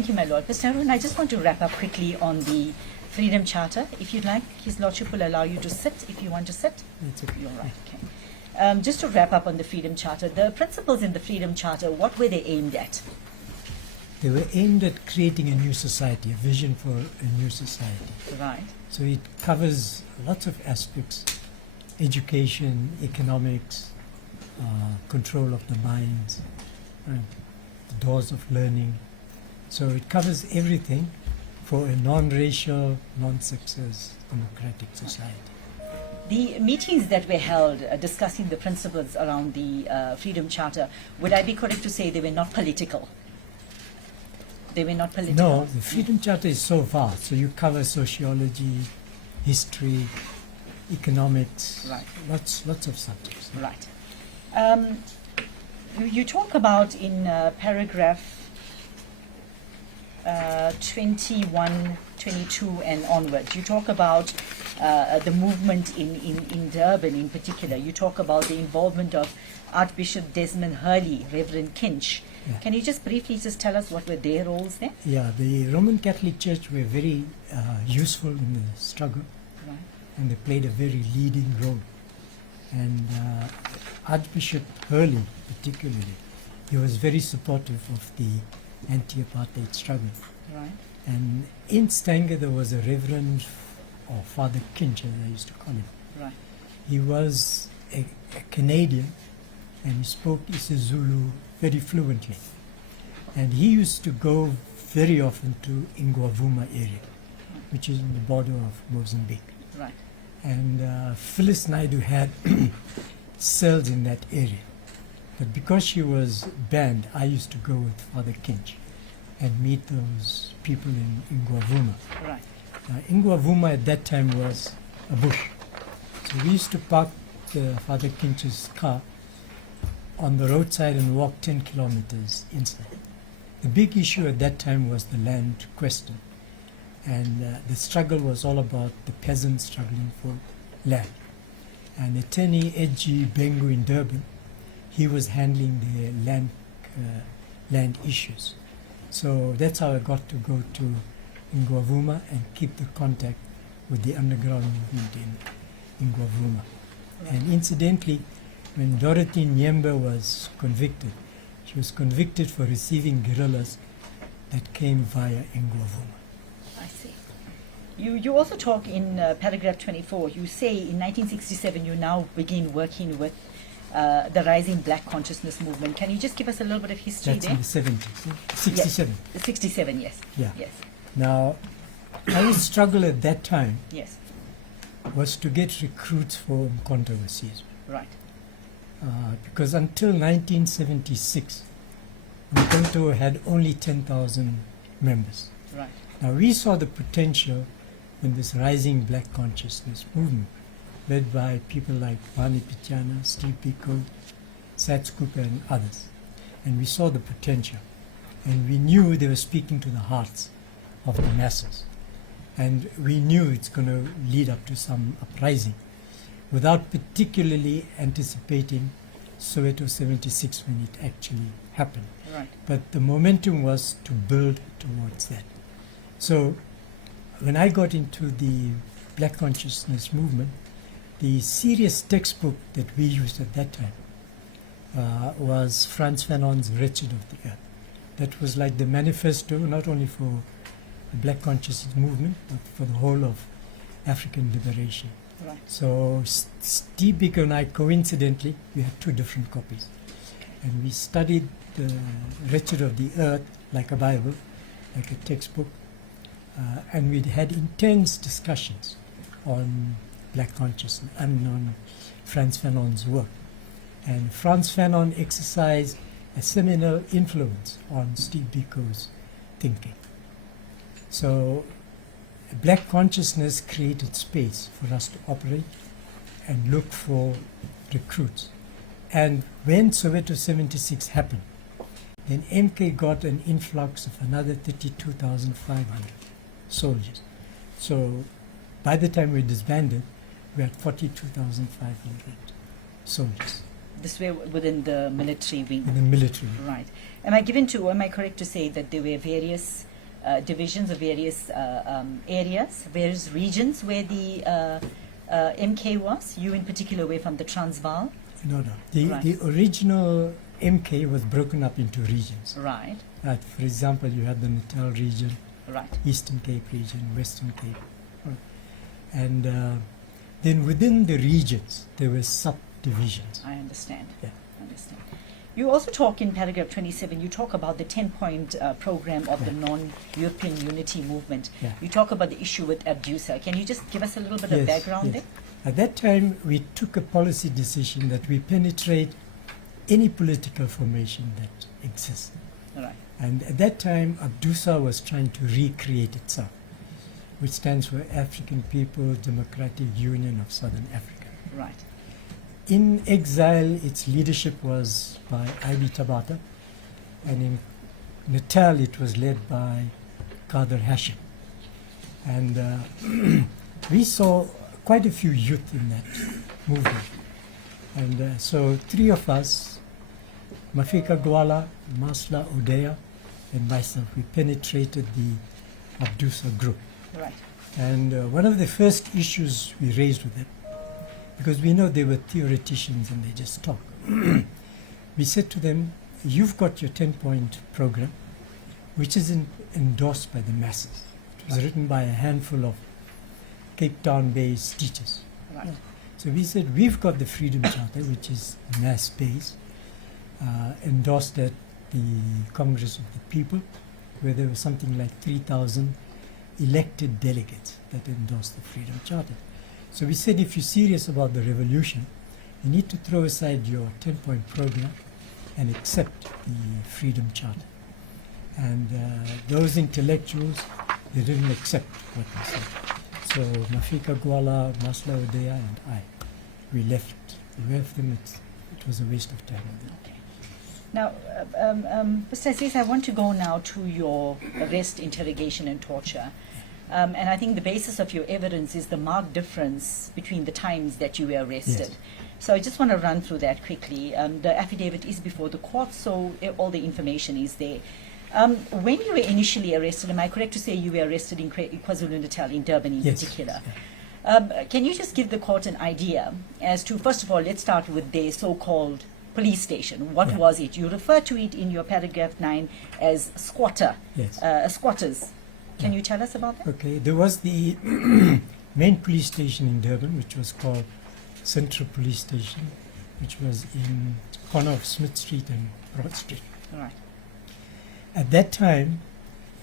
Thank you, my Lord. Mr. Arun, I just want to wrap up quickly on the Freedom Charter. If you'd like, His Lordship will allow you to sit if you want to sit. That's okay. You're right, okay. Just to wrap up on the Freedom Charter, the principles in the Freedom Charter, what were they aimed at? They were aimed at creating a new society, a vision for a new society. Right. So it covers lots of aspects: education, economics, control of the minds, the doors of learning. So it covers everything for a non-racial, non-sexist, democratic society. The meetings that were held discussing the principles around the Freedom Charter, would I be correct to say they were not political? They were not political? No, the Freedom Charter is so vast. So you cover sociology, history, economics, right. lots of subjects. Right. You talk about in paragraph 21, 22 and onwards, you talk about the movement in Durban in particular. You talk about the involvement of Archbishop Desmond Hurley, Reverend Kinch. Yeah. Can you just briefly just tell us what were their roles there? Yeah, the Roman Catholic Church were very useful in the struggle, Right. and they played a very leading role. And Archbishop Hurley particularly, he was very supportive of the anti-apartheid struggle. Right. And in Stanger there was a Reverend, or Father Kinch as I used to call him. Right. He was a Canadian, and he spoke isiZulu very fluently. And he used to go very often to Ingwavuma area, which is on the border of Mozambique. Right. And Phyllis Naidu had cells in that area. But because she was banned, I used to go with Father Kinch and meet those people in Ingwavuma. Right. Ingwavuma at that time was a bush. So we used to park Father Kinch's car on the roadside and walk 10 kilometers inside. The big issue at that time was the land question. And the struggle was all about the peasants struggling for land. And attorney Edgy Bengu in Durban, he was handling the land issues. So that's how I got to go to Ingwavuma and keep the contact with the underground movement in Ingwavuma. Right. And incidentally, when Dorothy Nyemba was convicted, she was convicted for receiving guerrillas that came via Ingwavuma. I see. You also talk in paragraph 24, you say in 1967 you now begin working with the rising black consciousness movement. Can you just give us a little bit of history That's there? in the 70s, 67. Yes. 67, yes. Yeah. Yes. Now, our struggle at that time Yes. was to get recruits for controversies. Right. Because until 1976, Mkonto had only 10,000 members. Right. Now we saw the potential in this rising black consciousness movement, led by people like Vani Pichana, Steve Biko, Sats Cooper and others. And we saw the potential. And we knew they were speaking to the hearts of the masses. And we knew it's going to lead up to some uprising, without particularly anticipating Soweto 76 when it actually happened. Right. But the momentum was to build towards that. So when I got into the black consciousness movement, the serious textbook that we used at that time was Frantz Fanon's Wretched of the Earth. That was like the manifesto, not only for the black consciousness movement, but for the whole of African liberation. Right. So Steve Biko and I, coincidentally, we had two different copies. And we studied the Wretched of the Earth like a Bible, like a textbook. And we had intense discussions on black consciousness and on Frantz Fanon's work. And Frantz Fanon exercised a seminal influence on Steve Biko's thinking. So black consciousness created space for us to operate and look for recruits. And when Soweto 76 happened, then MK got an influx of another 32,500 soldiers. So by the time we disbanded, we had 42,500 soldiers. This way within the military wing. In the military. Right. Am I correct to say that there were various divisions of various areas, various regions where the MK was? You in particular were from the Transvaal? No. Right. The original MK was broken up into regions. Right, For example, you had the Natal region, right, Eastern Cape region, Western Cape. And then within the regions, there were subdivisions. I understand. Yeah. Understand. You also talk in paragraph 27, you talk about the 10-point program of the non-European unity movement. Yeah. You talk about the issue with Abdusa. Can you just give us a little bit of Yes, background yes. there? At that time, we took a policy decision that we penetrate any political formation that exists. All right. And at that time, Abdusa was trying to recreate itself, which stands for African People Democratic Union of Southern Africa. Right. In exile, its leadership was by Ibi Tabata, and in Natal, it was led by Kader Hashim. And we saw quite a few youth in that movement. And so three of us, Mafika Gwala, Masla Odeya, and myself, we penetrated the Abdusa group. Right. And one of the first issues we raised with them, because we know they were theoreticians and they just talk, we said to them, you've got your 10-point program, which isn't endorsed by the masses. It was written by a handful of Cape Town-based teachers. Right. Yeah. So we said, we've got the Freedom Charter, which is mass-based, endorsed at the Congress of the People, where there was something like 3,000 elected delegates that endorsed the Freedom Charter. So we said, if you're serious about the revolution, you need to throw aside your 10-point program and accept the Freedom Charter. And those intellectuals, they didn't accept what we said. So Mafika Gwala, Masla Odeya, and I, we left them. It was a waste of time. Okay. Now, Mr. Aziz, I want to go now to your arrest, interrogation, and torture. And I think the basis of your evidence is the marked difference between the times that you were arrested. Yes. So I just want to run through that quickly. The affidavit is before the court, so all the information is there. When you were initially arrested, am I correct to say you were arrested in KwaZulu-Natal, in Durban in Yes. particular? Yeah. Can you just give the court an idea as to, first of all, let's start with the so-called police station. What Yeah. was it? You refer to it in your paragraph 9 as squatter, Yes. squatters. Can Yeah. you tell us about that? Okay, there was the main police station in Durban, which was called Central Police Station, which was in corner of Smith Street and Broad Street. All right. At that time,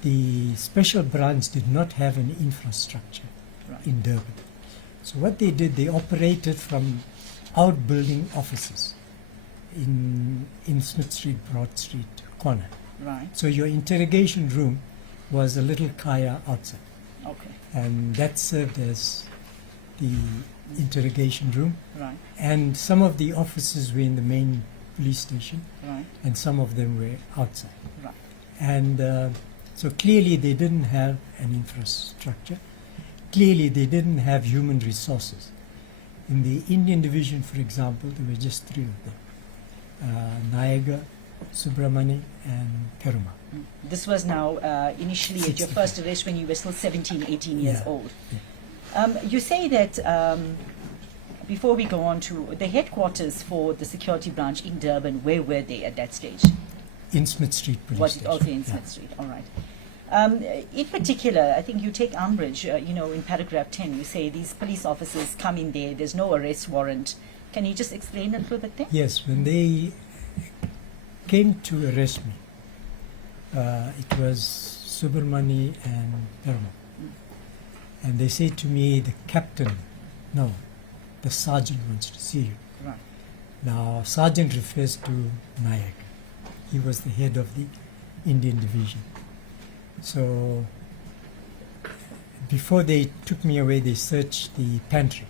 the special branch did not have an infrastructure Right. in Durban. So what they did, they operated from outbuilding offices in Smith Street, Broad Street corner. Right. So your interrogation room was a little kaya outside, Okay. and that served as the interrogation room. Right. And some of the offices were in the main police station, Right. and some of them were outside. Right. And so clearly they didn't have an infrastructure. Clearly they didn't have human resources. In the Indian division, for example, there were just three of them: Nayaga, Subramani, and Peruma. This was now initially at your 65. first arrest when you were still 17, 18 years Yeah. old. You say that, before we go on to the headquarters for the security branch in Durban, where were they at that stage? In Smith Street Police Was it Station. also in Yeah. Smith Street? All right. In particular, I think you take umbrage, in paragraph 10, you say these police officers come in there, there's no arrest warrant. Can you just explain a little bit there? Yes, when they came to arrest me, it was Subramani and Peruma. And they said to me, the captain, no, the sergeant wants to see you. Right. Now, sergeant refers to Nayak. He was the head of the Indian division. So, before they took me away, they searched the pantry.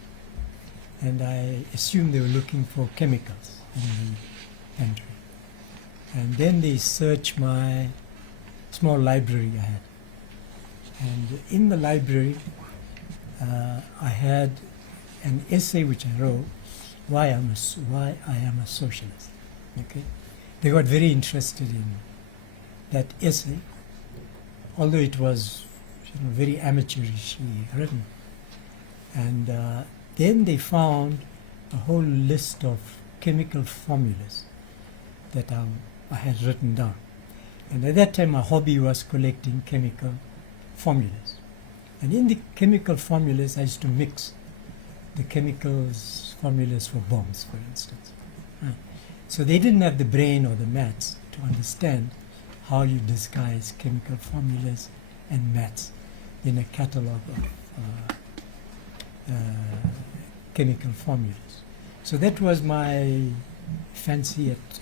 And I assumed they were looking for chemicals in the pantry. And then they searched my small library I had. And in the library, I had an essay which I wrote, why I am a socialist. Okay, they got very interested in that essay. although it was very amateurishly written. And then they found a whole list of chemical formulas that I had written down. And at that time, my hobby was collecting chemical formulas. And in the chemical formulas, I used to mix the chemicals formulas for bombs, for instance. Right. So they didn't have the brain or the maths to understand how you disguise chemical formulas and maths in a catalog of chemical formulas. So that was my fancy at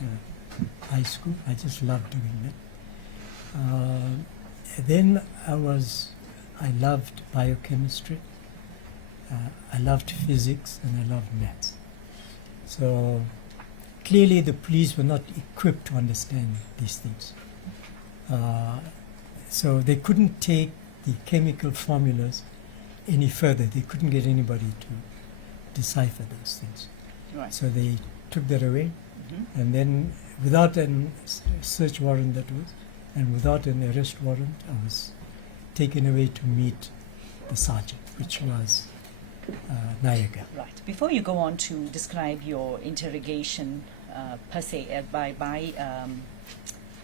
high school. I just loved doing that. Then I loved biochemistry, I loved physics, and I loved maths. So clearly the police were not equipped to understand these things. So they couldn't take the chemical formulas any further. They couldn't get anybody to decipher those things. Right. So they took that away, and then without a search warrant that was, and without an arrest warrant, I was taken away to meet the sergeant, which was Nayaga. Right. Before you go on to describe your interrogation per se by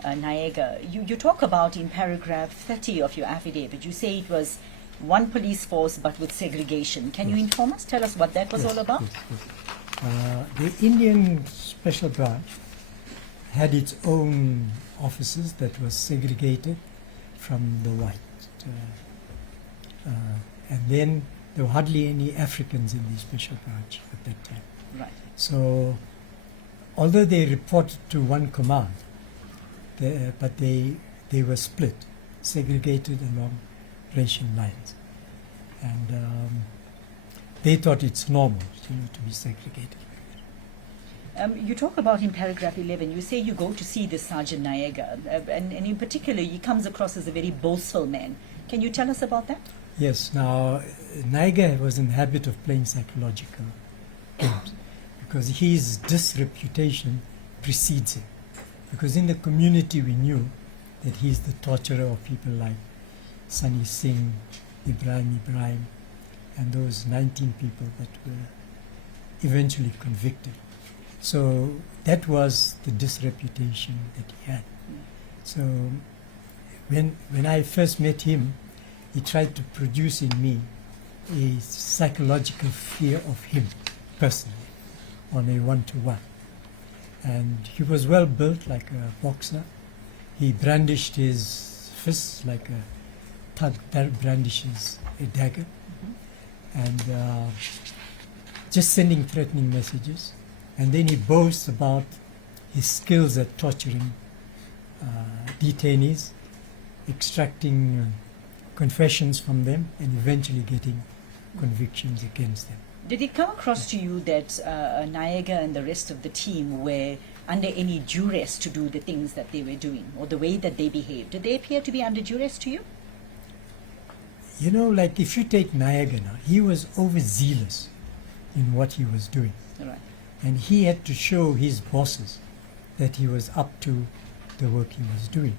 Nayaga, you talk about in paragraph 30 of your affidavit, you say it was one police force but with segregation. Can you inform us? Tell us what that was all about? Yes. The Indian Special Branch had its own officers that was segregated from the white. And then there were hardly any Africans in the Special Branch at that time. Right. So although they reported to one command, but they were split, segregated along racial lines. And they thought it's normal, to be segregated. You talk about in paragraph 11, you say you go to see this Sergeant Nayaga, and in particular, he comes across as a very boastful man. Can you tell us about that? Yes. Now, Nayaga was in the habit of playing psychological games because his disreputation precedes him. Because in the community we knew that he's the torturer of people like Sunny Singh, Ibrahim, and those 19 people that were eventually convicted. So that was the disreputation that he had. So when I first met him, he tried to produce in me a psychological fear of him personally on a one-to-one. And he was well built like a boxer. He brandished his fists like a thug brandishes a dagger. And just sending threatening messages. And then he boasts about his skills at torturing detainees, extracting confessions from them, and eventually getting convictions against them. Did it come across to you that Nayaga and the rest of the team were under any duress to do the things that they were doing, or the way that they behaved? Did they appear to be under duress to you? Like if you take Nayaga now, he was overzealous in what he was doing. Right. And he had to show his bosses that he was up to the work he was doing,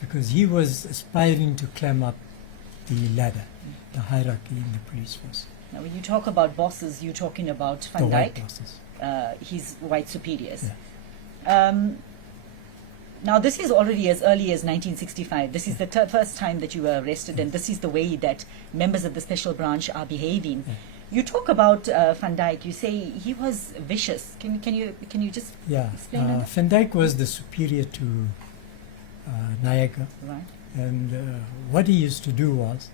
because he was aspiring to climb up the ladder, the hierarchy in the police force. Now, when you talk about bosses, you're talking about The Van white Dyke, bosses. his white superiors. Yeah. Now, this is already as early as 1965. This is the first time that you were arrested, and this is the way that members of the Special Branch are behaving. Yeah. You talk about Van Dyke. You say he was vicious. Can you just explain on that? Van Dyke was the superior to Nayaga. Right. And what he used to do was,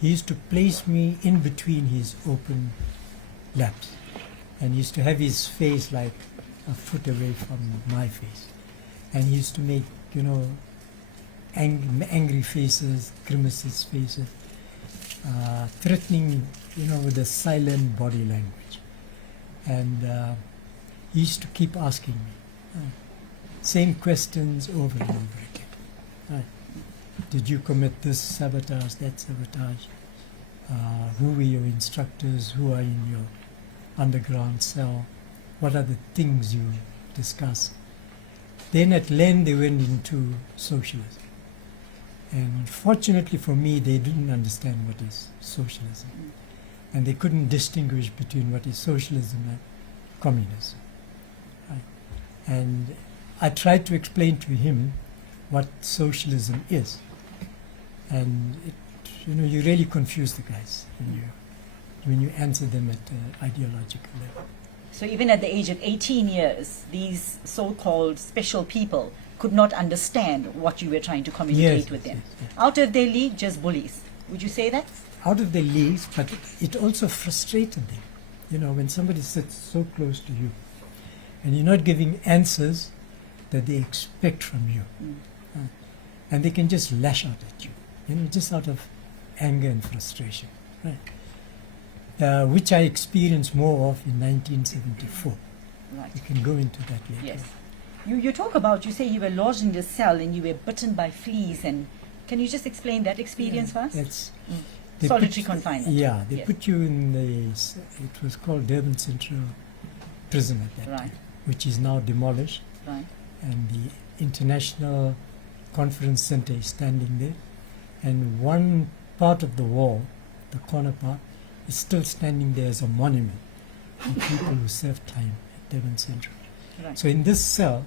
he used to place me in between his open laps. And he used to have his face like a foot away from my face. And he used to make, angry faces, grimaces faces, threatening, with a silent body language. And he used to keep asking me same questions over and over again. Did you commit this sabotage, that sabotage? Who were your instructors? Who are in your underground cell? What are the things you discuss? Then at length they went into socialism. And unfortunately for me, they didn't understand what is socialism. And they couldn't distinguish between what is socialism and communism. Right? And I tried to explain to him what socialism is. And you really confuse the guys when you answer them at the ideological level. So even at the age of 18 years, these so-called special people could not understand what you were trying to communicate with them. Yes. Out of their league, just bullies. Would you say that? Out of their leagues, but it also frustrated them. When somebody sits so close to you and you're not giving answers that they expect from you. And they can just lash out at you, just out of anger and frustration. Right? Which I experienced more of in 1974. Right. We can go into that later. Yes. You talk about, you say you were lodged in the cell and you were bitten by fleas, and can you just explain that experience first? They solitary confinement. Yeah, they Yes. put you in it was called Durban Central Prison at that time, which is now demolished. Right. And the International Conference Center is standing there. And one part of the wall, the corner part, is still standing there as a monument to people who served time at Durban Central. Right. So in this cell,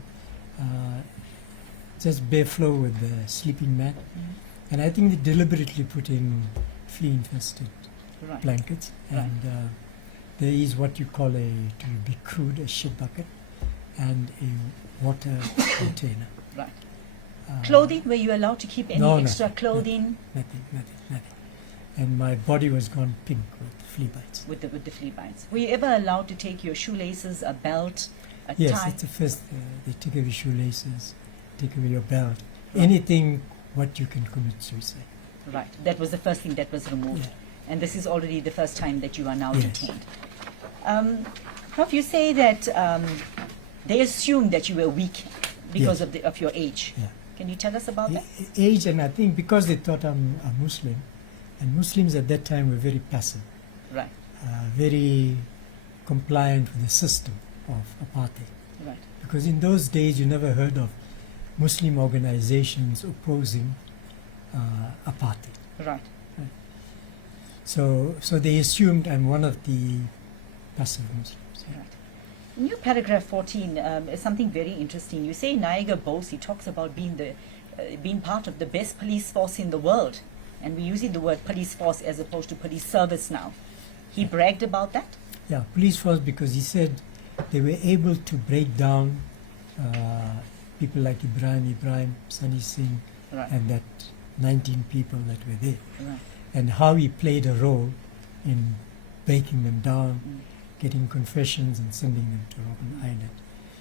just bare floor with the sleeping mat. And I think they deliberately put in flea-infested Right. blankets. Right. And there is what you call to be crude, a shit bucket and a water container. Right. Clothing, were you allowed to keep any No, extra nothing, clothing? Nothing. And my body was gone pink with flea bites. With the flea bites. Were you ever allowed to take your shoelaces, a belt, a Yes, tie? it's the first. They take away shoelaces, take away your belt, anything what you can commit suicide. Right. That was the first thing that was removed. Yeah. And this is already the first time that you are now Yes. detained. Prof, you say that they assumed that you were weak because Yes. of your age. Yeah. Can you tell us about that? Age, and I think because they thought I'm a Muslim, and Muslims at that time were very passive, Right. very compliant with the system of apartheid. Right. Because in those days you never heard of Muslim organizations opposing apartheid. Right. So they assumed I'm one of the passive Muslims. Yeah. Right. In your paragraph 14, is something very interesting. You say Niagara boasts, he talks about being part of the best police force in the world. And we're using the word police force as opposed to police service now. He bragged about that? Yeah, police force, because he said they were able to break down people like Ibrahim, Sunny Singh, Right. and that 19 people that were there. Right. And how he played a role in breaking them down, getting confessions and sending them to Robben Island.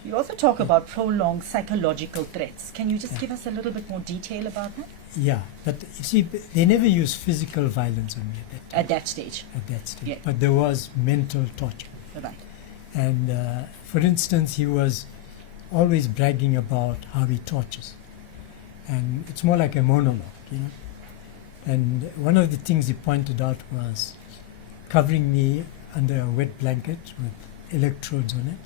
You also talk about prolonged psychological threats. Can you just Yeah. give us a little bit more detail about that? Yeah, but you see, they never used physical violence on me at that time, At that stage. Yeah. But there was mental torture. Right. And for instance, he was always bragging about how he tortures. And it's more like a monologue. And one of the things he pointed out was covering me under a wet blanket with electrodes on it,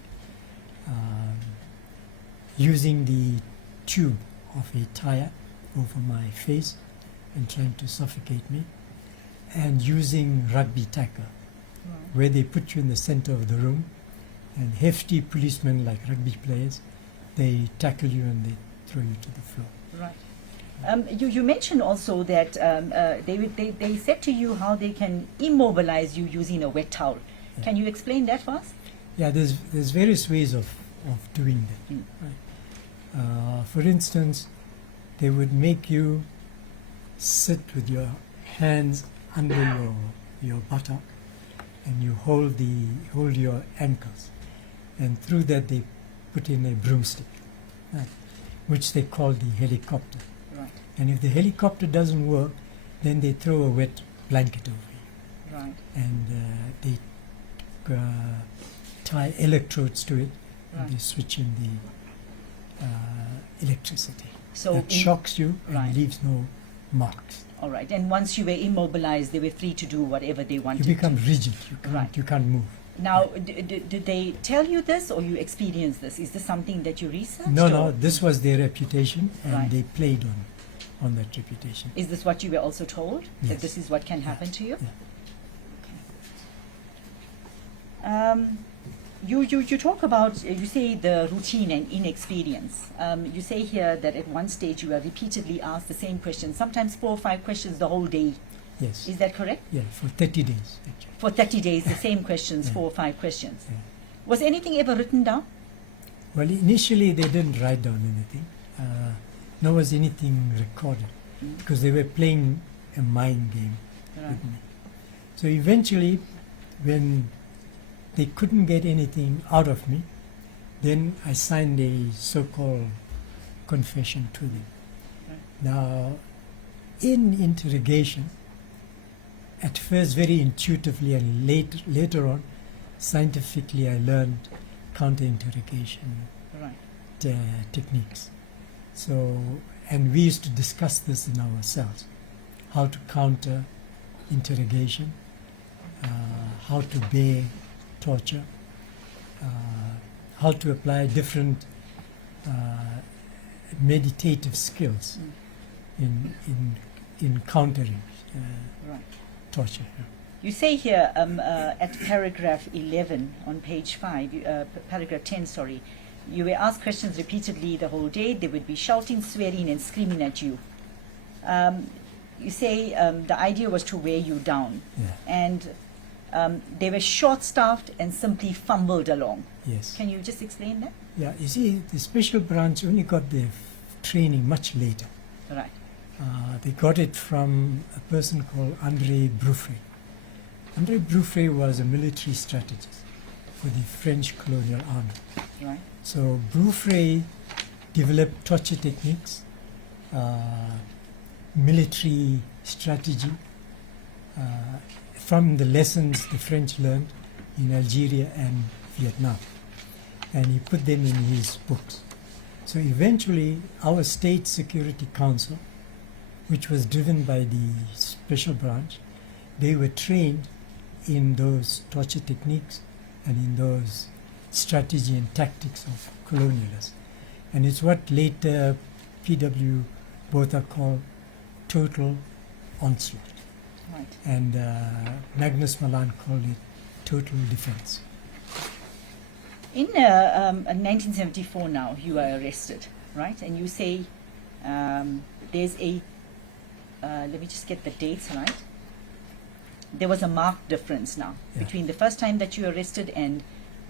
using the tube of a tire over my face and trying to suffocate me, and using rugby tackle, where they put you in the center of the room, and hefty policemen like rugby players, they tackle you and they throw you to the floor. Right. You mentioned also that they said to you how they can immobilize you using a wet towel. Yeah. Can you explain that for us? Yeah, there's various ways of doing that. Mm. Right. For instance, they would make you sit with your hands under your buttock, and you hold your ankles, and through that they put in a broomstick, right, which they call the helicopter. Right. And if the helicopter doesn't work, then they throw a wet blanket over you, Right. and they tie electrodes to it, Right. and they switch in the electricity. So That shocks you and Right. leaves no marks. all right. And once you were immobilized, they were free to do whatever they You wanted become to. rigid. Right. You can't move. Now, did they tell you this, or you experienced this? Is this something that you researched? No, or- no. This was their reputation, and Right. they played on on that reputation. Is this what you were also told? That Yes. this is what can happen to you? Yeah. You talk about, you say the routine and inexperience. You say here that at one stage you are repeatedly asked the same question, sometimes 4 or 5 questions the whole day. Yes. Is that correct? Yeah, for 30 days, actually. For 30 days, the same questions, Yeah. 4 or 5 questions. Yeah. Was anything ever written down? Well, initially they didn't write down anything, nor was anything recorded, because they were playing a mind game Right. with me. So eventually, when they couldn't get anything out of me, then I signed a so-called confession to them. Right. Now, in interrogation, at first very intuitively, and later on, scientifically, I learned counter-interrogation Right. techniques. So, and we used to discuss this in our cells, how to counter interrogation, how to bear torture, how to apply different meditative skills in countering Right. torture. You say here at paragraph 11 on page 5, paragraph 10, sorry, you were asked questions repeatedly the whole day. They would be shouting, swearing, and screaming at you. You say the idea was to wear you down, Yeah. and they were short-staffed and simply fumbled along. Yes. Can you just explain that? Yeah. You see, the special branch only got their training much later. Right. They got it from a person called André Brouffet. André Brouffet was a military strategist for the French colonial army. Right. So Brouffet developed torture techniques, military strategy, from the lessons the French learned in Algeria and Vietnam. And he put them in his books. So eventually our State Security Council, which was driven by the special branch, they were trained in those torture techniques and in those strategy and tactics of colonialism. And it's what later P.W. Botha called total onslaught. Right. And Magnus Malan called it total defense. In 1974 now, you are arrested, right? And you say there's a, let me just get the dates right. There was a marked difference now Yeah. between the first time that you were arrested and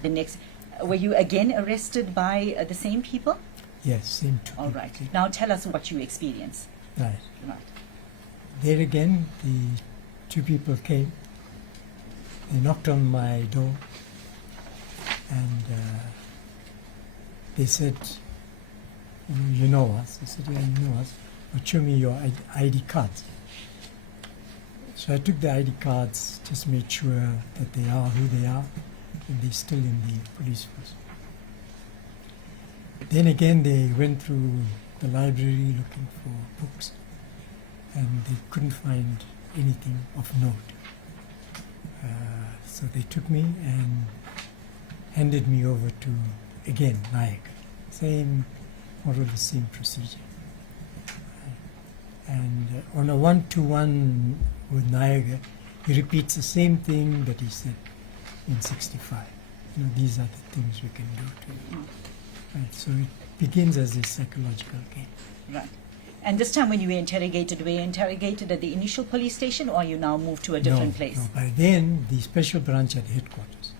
the next. Were you again arrested by the same people? Yes, same two. All right. Now tell us what you experienced. Right. Right. There again, the two people came. They knocked on my door, and they said, "You know us?" I said, "Yeah, you know us. But show me your ID cards." So I took the ID cards, just made sure that they are who they are, and they're still in the police force. Then again, they went through the library looking for books, and they couldn't find anything of note. So they took me and handed me over to, again, Nayak. Same, more or less same procedure. And on a one-to-one with Nayak, he repeats the same thing that he said in 65. You know, these are the things we can do to you. Right, so it begins as a psychological game. Right. And this time when you were interrogated at the initial police station, or you now moved to a different place? No, by then, the special branch had headquarters.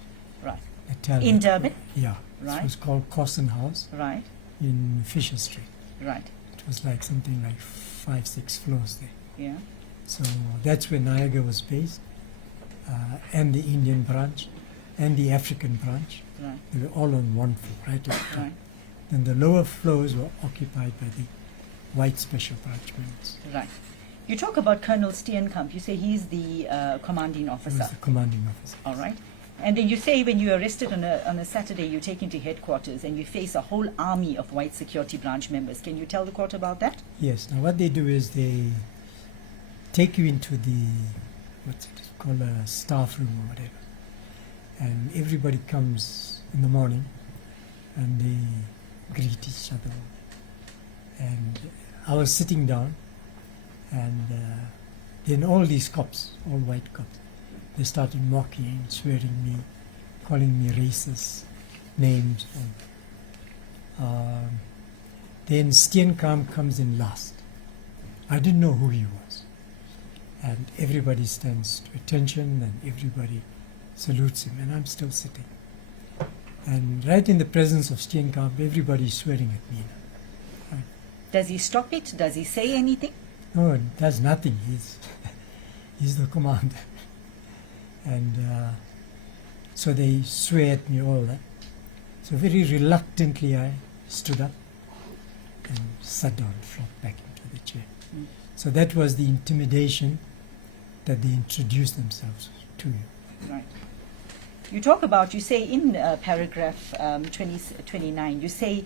Right. at Talbot. In Durban? Yeah. Right. It was called Corson House Right. in Fisher Street. Right. It was like something like 5-6 floors there. Yeah. So that's where Niagara was based, and the Indian branch, and the African branch. Right. They were all on one floor, right at the top. Right. Then the lower floors were occupied by the white special branch members. Right. You talk about Colonel Steenkamp. You say he's the commanding He officer. was the commanding officer. All right. And then you say when you're arrested on a Saturday, you're taken to headquarters and you face a whole army of white security branch members. Can you tell the court about that? Yes. Now what they do is they take you into the, what's it called, a staff room or whatever. And everybody comes in the morning and they greet each other. And I was sitting down And then all these cops, all white cops, they started mocking, swearing me, calling me racist names. Then Steenkamp comes in last. I didn't know who he was. And everybody stands to attention and everybody salutes him, and I'm still sitting. And right in the presence of Steenkamp, everybody's swearing at me. Does he stop it? Does he say anything? No, it does nothing. He's the commander. And so they swear at me, all that. So very reluctantly I stood up and sat down, flopped back into the chair. Mm. So that was the intimidation that they introduced themselves to you. Right. You talk about, you say in paragraph 29, you say,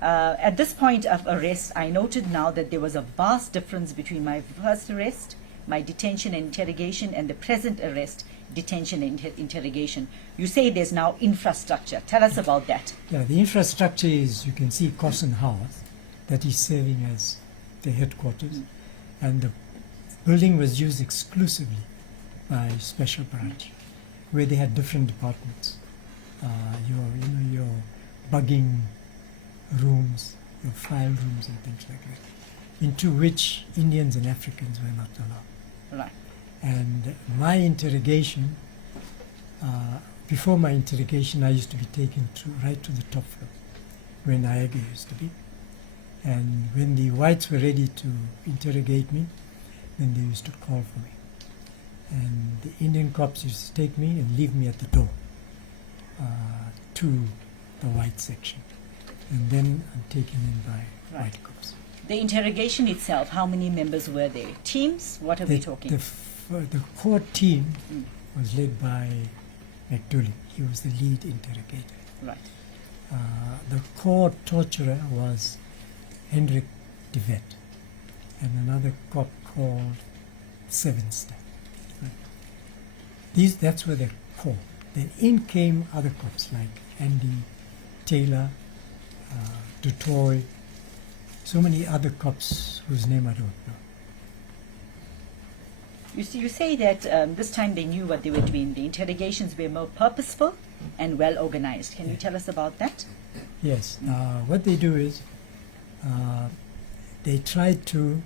at this point of arrest, I noted now that there was a vast difference between my first arrest, my detention and interrogation, and the present arrest, detention and interrogation. You say there's now infrastructure. Tell us about that. Yeah, the infrastructure is, you can see Cosson House, that is serving as the headquarters, and the building was used exclusively by Special Branch, where they had different departments. Your bugging rooms, your file rooms and things like that, into which Indians and Africans were not allowed. Right. And my interrogation, before my interrogation, I used to be taken right to the top floor, where Aggett used to be. And when the whites were ready to interrogate me, then they used to call for me. And the Indian cops used to take me and leave me at the door to the white section. And then I'm taken in by white cops. The interrogation itself, how many members were there? Teams? What are we talking? The core team was led by McDooley. He was the lead interrogator. Right. The core torturer was Hendrik de Wet and another cop called Sevenster. Right. That's where the core. Then in came other cops like Andy Taylor, Dutoy, so many other cops whose name I don't know. You say that this time they knew what they were doing. The interrogations were more purposeful and well organized. Can you tell us about that? Yes. What they do is they try to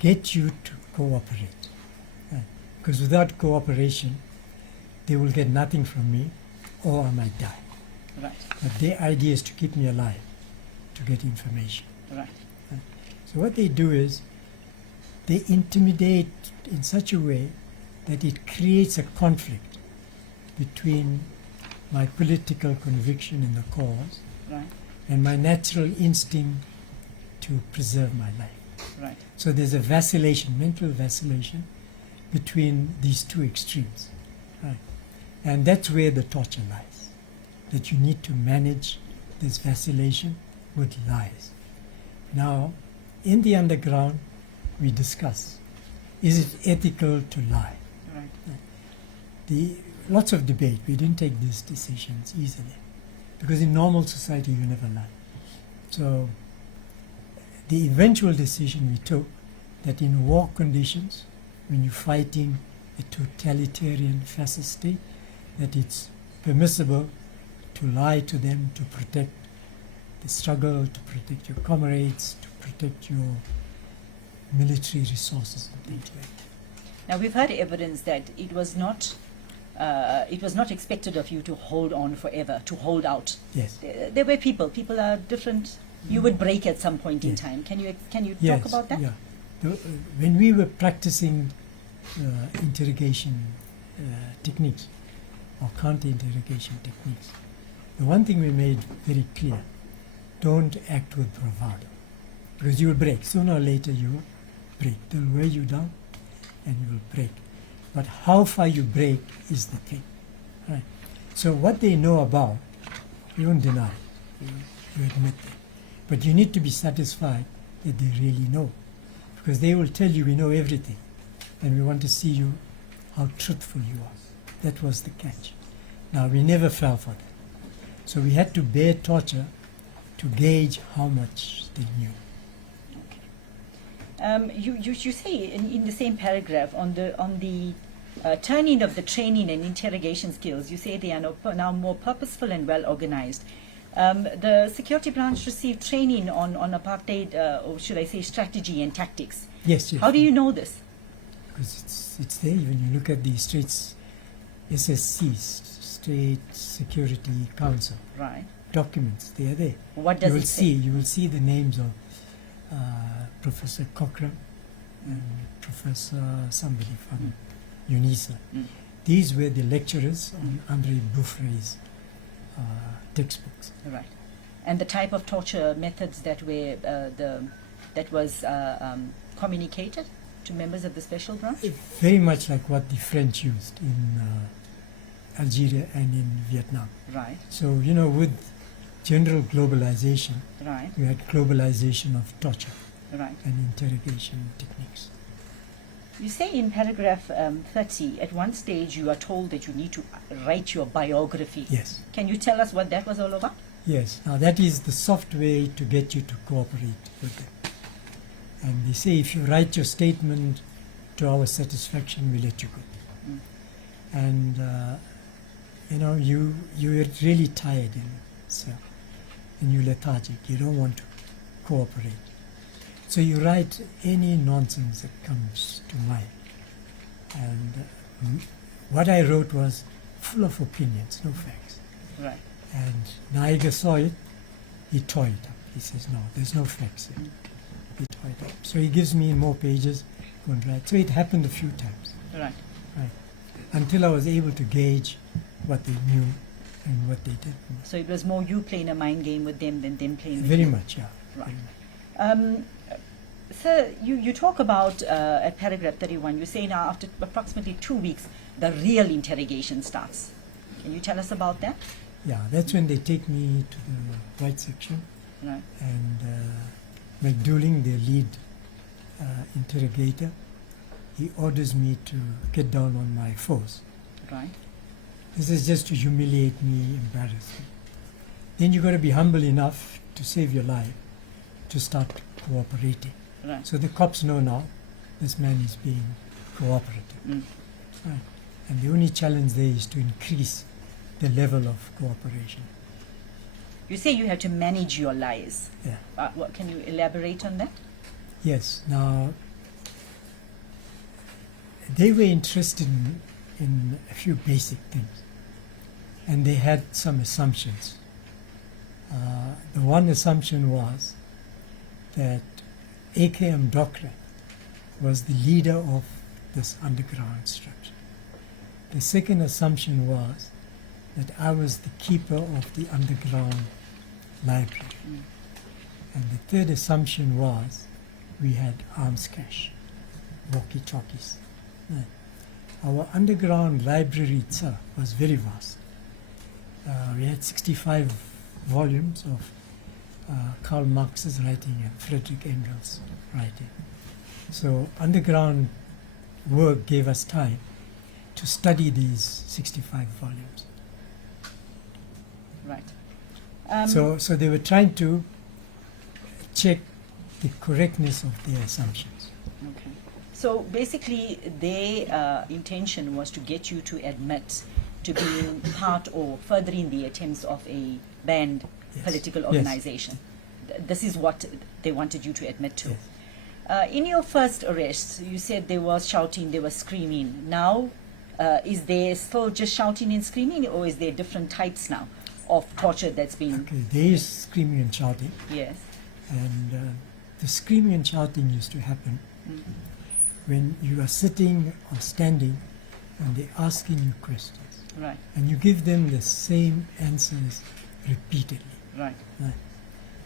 get you to cooperate. Because without cooperation, they will get nothing from me or I might die. Right. But their idea is to keep me alive, to get information. Right. So what they do is they intimidate in such a way that it creates a conflict between my political conviction in the cause Right. and my natural instinct to preserve my life. Right. So there's a vacillation, mental vacillation between these two extremes. Right. And that's where the torture lies, that you need to manage this vacillation with lies. Now, in the underground, we discuss, is it ethical to lie? Right. Lots of debate. We didn't take these decisions easily, because in normal society you never lie. So the eventual decision we took, that in war conditions, when you're fighting a totalitarian fascist state, that it's permissible to lie to them to protect the struggle, to protect your comrades, to protect your military resources and things like that. Now we've heard evidence that it was not expected of you to hold on forever, to hold out. Yes. There were people. People are different. You would break at some point in Yes. time. Can you Yes, talk about that? Yeah. When we were practicing interrogation techniques or counter-interrogation techniques, the one thing we made very clear: don't act with bravado, because you will break. Sooner or later you will break. They'll wear you down and you will break. But how far you break is the thing. Right. So what they know about, you don't deny it. You admit it. But you need to be satisfied that they really know. Because they will tell you, we know everything. And we want to see you, how truthful you are. That was the catch. Now, we never fell for that. So we had to bear torture to gauge how much they knew. You say in the same paragraph on the turning of the training and interrogation skills, you say they are now more purposeful and well organized. The security branch received training on apartheid, or should I say, strategy and tactics. Yes, yes. How do you know this? Because it's there. When you look at the states, SSC, State Security Council Right. documents, they are there. What does it say? You will see the names of Professor Cochrane and Professor somebody from UNISA. Mm. These were the lecturers on Andre Bouffre's textbooks. Right. And the type of torture methods that were that was communicated to members of the special branch? Very much like what the French used in Algeria and in Vietnam. Right. So, you know, with general globalization, Right. you had globalization of torture Right. and interrogation techniques. You say in paragraph 30, at one stage you are told that you need to write your biography. Yes. Can you tell us what that was all about? Yes. Now that is the soft way to get you to cooperate with them. And they say if you write your statement to our satisfaction, we let you go. Mm. And you know, you're really tired in cell, and you're lethargic. You don't want to cooperate. So you write any nonsense that comes to mind. And what I wrote was full of opinions, no facts. Right. And Niger saw it, he tore it up. He says, no, there's no facts here. He tore it up. So he gives me more pages, go and write. So it happened a few times, Right. right? Until I was able to gauge what they knew and what they did. So it was more you playing a mind game with them than them playing with Very you. much, yeah. Right. Very much. Sir, you talk about at paragraph 31, you say now after approximately 2 weeks, the real interrogation starts. Can you tell us about that? Yeah, that's when they take me to the white section, Right. and McDouling, the lead interrogator, he orders me to get down on my fours. Right. This is just to humiliate me, embarrass me. Then you've got to be humble enough to save your life, to start cooperating. Right. So the cops know now this man is being cooperative. Mm. Right. And the only challenge there is to increase the level of cooperation. You say you have to manage your lies. Yeah. What can you elaborate on that? Yes. Now, they were interested in a few basic things, and they had some assumptions. The one assumption was that AKM Dokra was the leader of this underground structure. The second assumption was that I was the keeper of the underground library. Mm. And the third assumption was we had arms cache, walkie-talkies. Right. Our underground library itself was very vast. We had 65 volumes of Karl Marx's writing and Friedrich Engels' writing. So underground work gave us time to study these 65 volumes. Right. So they were trying to check the correctness of their assumptions. Okay. So basically, their intention was to get you to admit to being part or furthering the attempts of a banned Yes. political Yes. organization. This is what they wanted you to admit to. Yes. In your first arrest, you said there was shouting, there was screaming. Now, is there still just shouting and screaming, or is there different types now of torture that's being? Okay, there is screaming and shouting, Yes. and the screaming and shouting used to happen when you are sitting or standing and they're asking you questions, Right. and you give them the same answers repeatedly. Right. Right.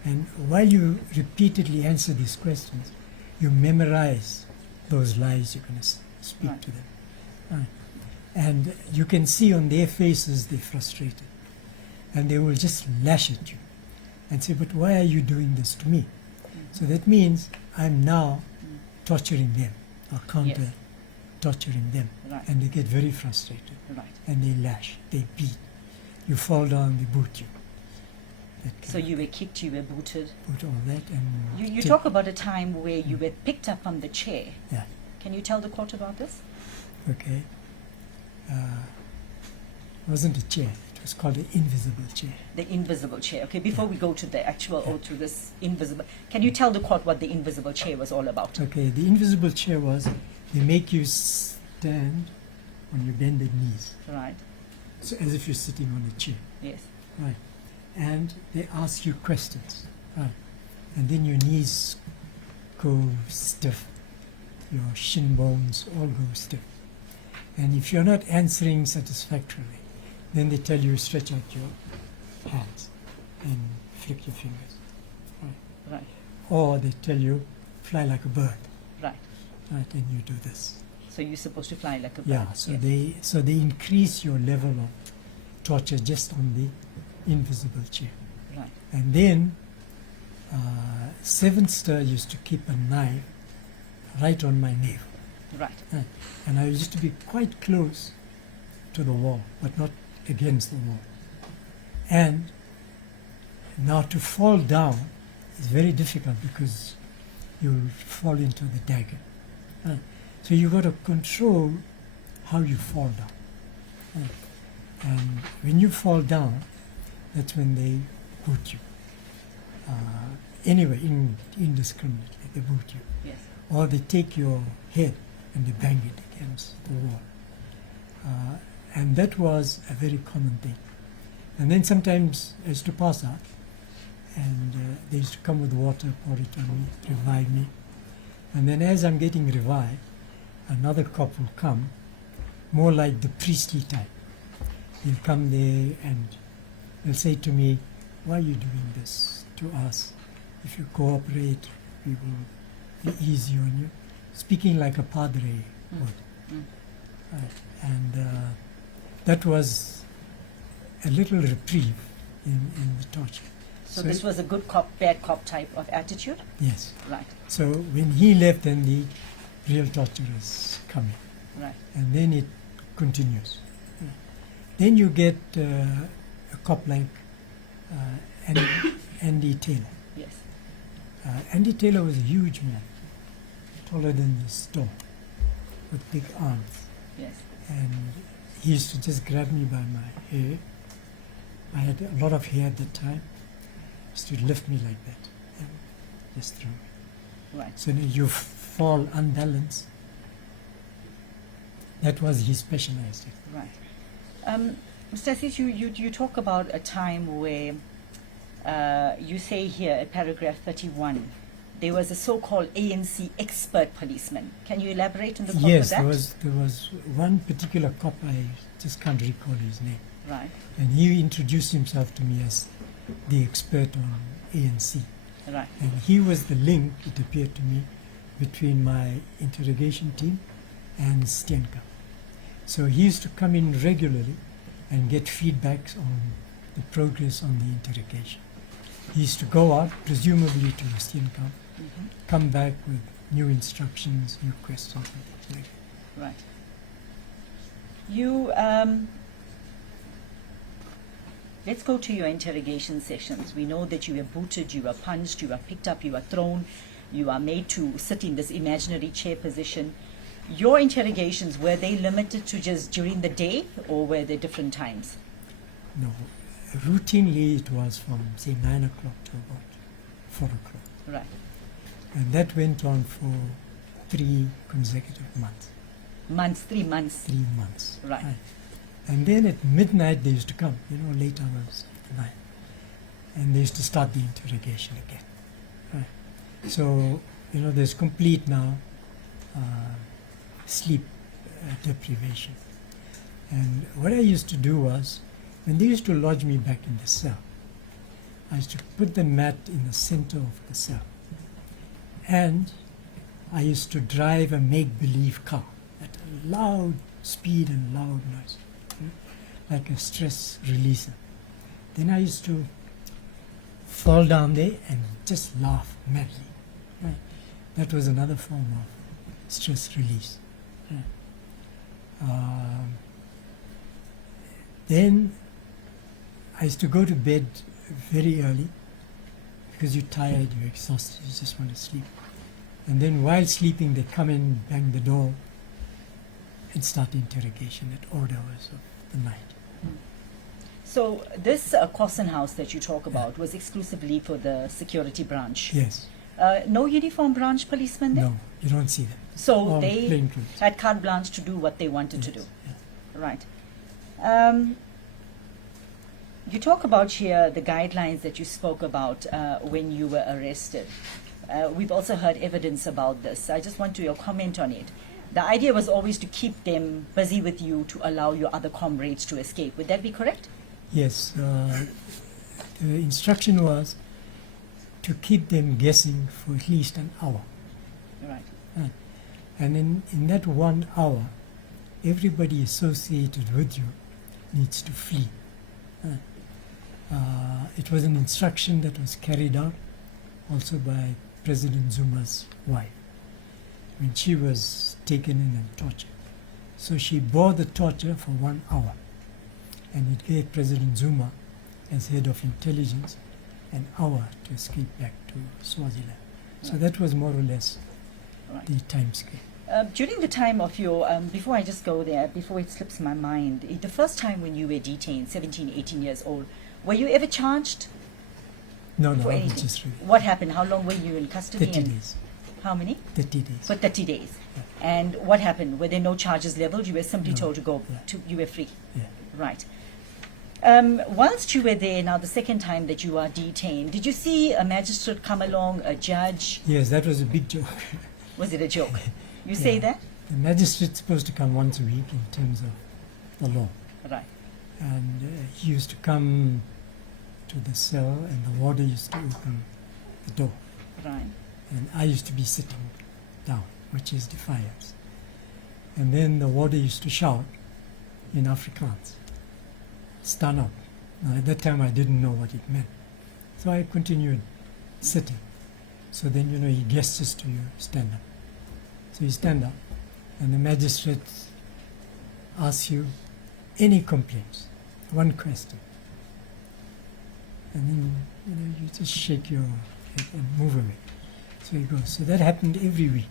And while you repeatedly answer these questions, you memorize those lies you're going to speak Right. to them. Right. And you can see on their faces they're frustrated. And they will just lash at you and say, but why are you doing this to me? So that means I'm now torturing them or counter torturing them. Right. And they get very frustrated. Right. And they lash, they beat. You fall down, they boot you. that So kind you were kicked, you were booted. of all that. And You talk about a time where you were picked up from the chair. Yeah, Can you tell the court about this? okay. It wasn't a chair. It was called an invisible chair. The invisible chair. Okay, before we go to the actual or to this invisible, can you tell the court what the invisible chair was all about? Okay, the invisible chair was they make you stand on your bended knees, Right. so as if you're sitting on a chair, Yes. right? And they ask you questions, right? And then your knees go stiff, your shin bones all go stiff. And if you're not answering satisfactorily, then they tell you stretch out your hands and flick your fingers, Right. or they tell you fly like a bird, Right. right? And you do this. So you're supposed to fly like a bird. Yeah, so Yes. they increase your level of torture just on the invisible chair. Right. And then Seventh Star used to keep a knife right on my navel. Right. And I used to be quite close to the wall, but not against the wall. And now to fall down is very difficult because you'll fall into the dagger. So you've got to control how you fall down. And when you fall down, that's when they boot you. Anyway, indiscriminately, they boot you. Yes. Or they take your head and they bang it against the wall. And that was a very common thing. And then sometimes I used to pass out, and they used to come with water, pour it on me, revive me. And then as I'm getting revived, another cop will come, more like the priestly type. He'll come there and he'll say to me, why are you doing this to us? If you cooperate, we will be easy on you. Speaking like a padre would. And that was a little reprieve in the torture. So this was a good cop, bad cop type of attitude? Yes. Right. So when he left, then the real torturers come in. Right. And then it continues. Then you get a cop like Andy Taylor. Yes. Andy Taylor was a huge man, taller than the stone, with big arms. Yes. And he used to just grab me by my hair. I had a lot of hair at that time. He used to lift me like that and just throw me. Right. So you fall unbalanced. That was his specialized. Right. Mr. Assis, you talk about a time where you say here at paragraph 31, there was a so-called ANC expert policeman. Can you elaborate on the cop Yes, of that? there was one particular cop, I just can't recall his name. Right. And he introduced himself to me as the expert on ANC. Right. And he was the link, it appeared to me, between my interrogation team and Stenka. So he used to come in regularly and get feedbacks on the progress on the interrogation. He used to go out, presumably to Stenka, come back with new instructions, new questions, and things like that. Right. You, let's go to your interrogation sessions. We know that you were booted, you were punched, you were picked up, you were thrown, you are made to sit in this imaginary chair position. Your interrogations, were they limited to just during the day, or were there different times? No, routinely it was from, say, 9 o'clock to about 4 o'clock. Right. And that went on for 3 consecutive months. Months, 3 months. 3 months. Right. And then at midnight they used to come, late hours at night. And they used to start the interrogation again. Right. So, there's complete now sleep deprivation. And what I used to do was, when they used to lodge me back in the cell, I used to put the mat in the center of the cell. And I used to drive a make-believe car at a loud speed and loud noise, like a stress releaser. Then I used to fall down there and just laugh madly. Right. That was another form of stress release. Then I used to go to bed very early because you're tired, you're exhausted, you just want to sleep. And then while sleeping, they come in, bang the door, and start interrogation at odd hours of the night. So this Corson house that you talk about was exclusively for the security branch. Yes. No uniform branch policemen there? No, you don't see them. So All they plain clothes. had carte blanche to do what they wanted to do. Yeah. Right. You talk about here the guidelines that you spoke about when you were arrested. We've also heard evidence about this. I just want your comment on it. The idea was always to keep them busy with you to allow your other comrades to escape. Would that be correct? Yes. The instruction was to keep them guessing for at least an hour. Right. And in that 1 hour, everybody associated with you needs to flee. It was an instruction that was carried out also by President Zuma's wife when she was taken in and tortured. So she bore the torture for 1 hour, and it gave President Zuma, as head of intelligence, an hour to escape back to Swaziland. So that was more or less the time scale. During the time of your, before I just go there, before it slips my mind, the first time when you were detained, 17, 18 years old, were you ever charged No, for I was anything? just really What happened? How long were you in custody? 30 and days. How many? 30 days. For 30 days. Yeah. And what happened? Were there no charges leveled? You were simply No. told to go. Yeah. You were free. Yeah. Right. Whilst you were there, now the second time that you are detained, did you see a magistrate come along, a judge? Yes, that was a big joke. Was it a joke? You say Yeah. that? The magistrate's supposed to come once a week in terms of the law. Right. And he used to come to the cell, and the warder used to open the door. Right. And I used to be sitting down, which is defiance. And then the warder used to shout in Afrikaans, "Stand up." Now, at that time, I didn't know what it meant. So I continued sitting. So then, he gestures to you, stand up. So you stand up, and the magistrate asks you any complaints, one question. And then, you just shake your head and move away. So he goes. So that happened every week,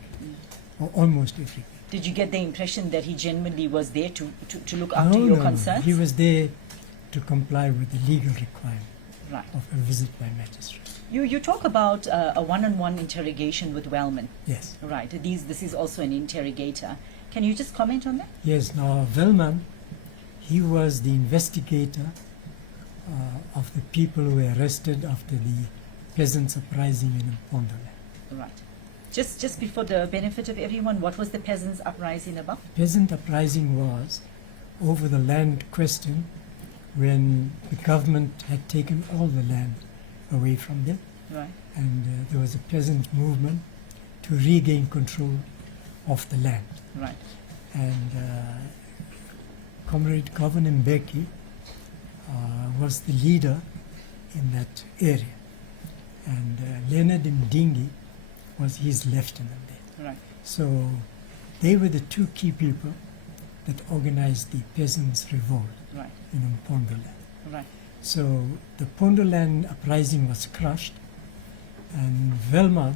or almost every week. Did you get the impression that he genuinely was there to look after your concerns? He was there to comply with the legal requirement Right. of a visit by magistrate. You talk about a one-on-one interrogation with Wellman. Yes. Right. This is also an interrogator. Can you just comment on that? Yes. Now, Velman, he was the investigator of the people who were arrested after the peasants' uprising in Mpondoland. Right. Just before the benefit of everyone, what was the peasants' uprising about? Peasant uprising was over the land question when the government had taken all the land away from them, Right. and there was a peasant movement to regain control of the land. Right. And Comrade Governor Mbeki was the leader in that area, and Leonard Mdingi was his lieutenant there. Right. So they were the two key people that organized the peasants' revolt Right. in Mpondoland. Right. So the Pondoland uprising was crushed, and Velma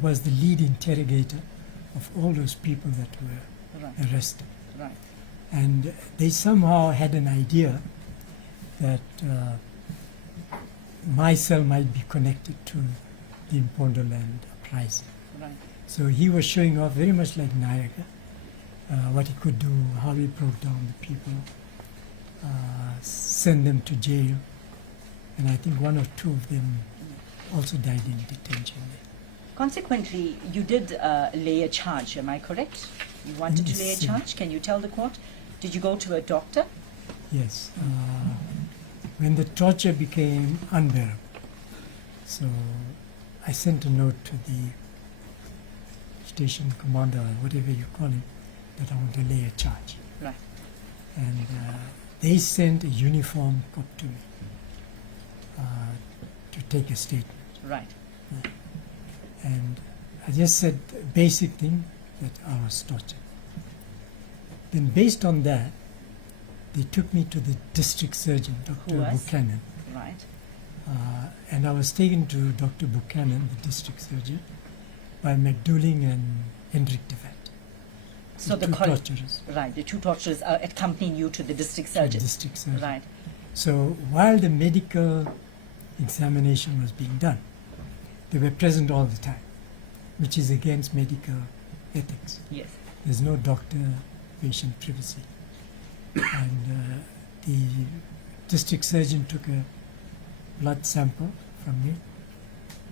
was the lead interrogator of all those people that were Right. arrested. Right. And they somehow had an idea that my cell might be connected to the Pondoland uprising. Right. So he was showing off very much like Nayaga, what he could do, how he broke down the people, send them to jail, and I think one or two of them also died in detention there. Consequently, you did lay a charge. Am I correct? You wanted to lay a Yes. charge. Can you tell the court? Did you go to a doctor? Yes, when the torture became unbearable, so I sent a note to the station commander, or whatever you call him, that I want to lay a charge. Right. And they sent a uniform cop to me to take a statement. Right. And I just said the basic thing, that I was tortured. Then based on that, they took me to the district surgeon, Dr. Who was? Buchanan. Right. And I was taken to Dr. Buchanan, the district surgeon, by McDouling and Hendrik de Vet. So the two col- torturers. Right, the two torturers are accompanying you to the district to the surgeon. district surgeon. Right. So while the medical examination was being done, they were present all the time, which is against medical ethics. Yes. There's no doctor-patient privacy. And the district surgeon took a blood sample from me,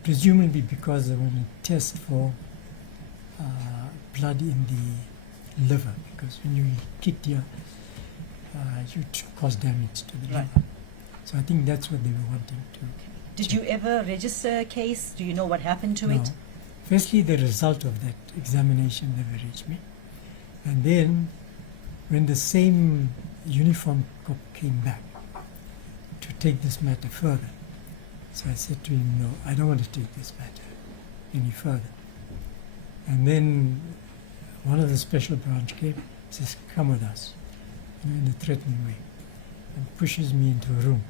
presumably because they wanted to test for blood in the liver, because when you kicked here, you cause damage to the Right. liver. So I think that's what they were wanting to. Did you ever register a case? Do you know what happened to No. it? Firstly, the result of that examination never reached me. And then, when the same uniform cop came back to take this matter further, so I said to him, no, I don't want to take this matter any further. And then one of the special branch came, says, come with us, in a threatening way, and pushes me into a room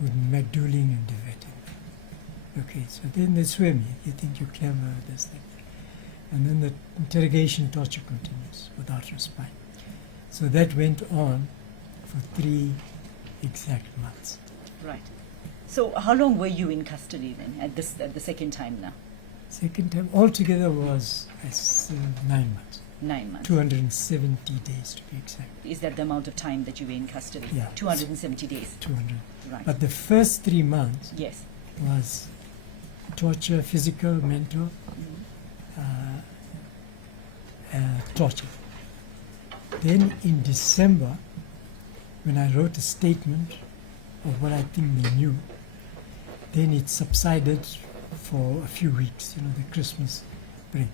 with McDouling and DeVette. Okay, so then they swear me, you think you're clever, this thing. And then the interrogation torture continues without respite. So that went on for 3 exact months. Right. So how long were you in custody then at the second time now? Second time altogether was 9 months, 9 months. 270 days to be exact. Is that the amount of time that you were in custody? Yeah. 270 days. 200. Right. But the first 3 months Yes. was torture, physical, mental, torture. Then in December, when I wrote a statement of what I think they knew, then it subsided for a few weeks, the Christmas break.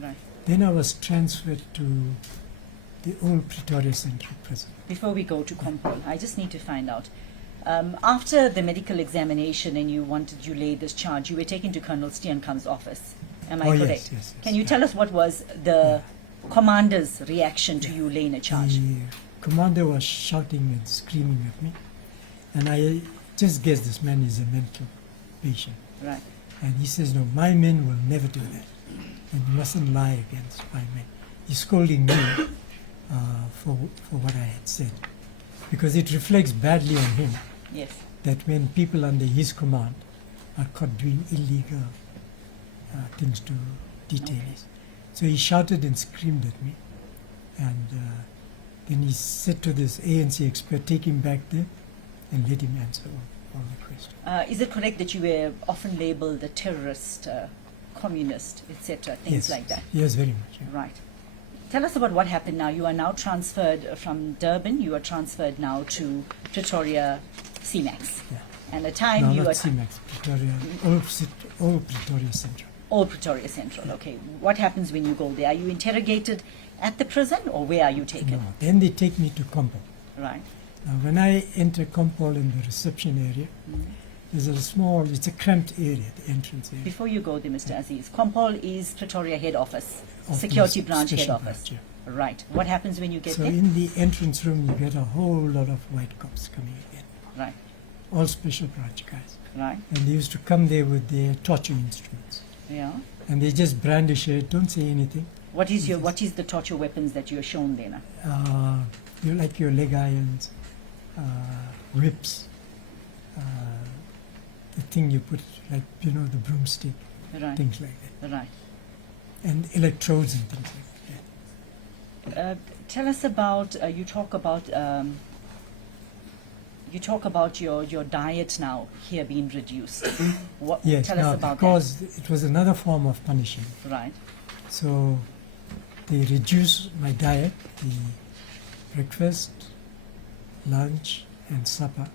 Right. Then I was transferred to the old Pretoria Central Prison. Before we go to Compol, I just need to find out. After the medical examination and you laid this charge, you were taken to Colonel Steenkamp's office. Am I correct? Yes. Can you tell us what was the commander's reaction to you laying a charge? The commander was shouting and screaming at me, and I just guessed this man is a mental patient. Right. And he says, no, my men will never do that, and you mustn't lie against my men. He's scolding me for what I had said, because it reflects badly on him Yes. that when people under his command are caught doing illegal things to detainees. So he shouted and screamed at me, and then he said to this ANC expert, take him back there and let him answer all the questions. Is it correct that you were often labeled a terrorist, communist, etc., things Yes. like that? Yes, very much. Yeah. Right. Tell us about what happened now. You are now transferred from Durban. You are transferred now to Pretoria CMAX. Yeah. And the time No, you not are CMAX, Pretoria, all Pretoria Central. all Pretoria Central. Okay. What happens when you go there? Are you interrogated at the prison, or where are you taken? No, then they take me to Compol. Right. Now, when I enter Compol in the reception area, there's it's a cramped area, the entrance area. Before you go there, Mr. Aziz, Compol is Pretoria head office, Of security the branch head special office. branch, yeah. Right. What happens when you get So there? in the entrance room, you get a whole lot of white cops coming in, Right. all special branch guys. Right. And they used to come there with their torture instruments. Yeah. And they just brandish it, don't say anything. What is the torture weapons that you are shown there now? You like your leg irons, whips, the thing you put, like, the broomstick, Right. things like that. Right. And electrodes and things like that. Tell us about you talk about your diet now here being reduced. Yes, tell now us about because it was another form of punishment. that. Right. So they reduced my diet, the breakfast, lunch, and supper,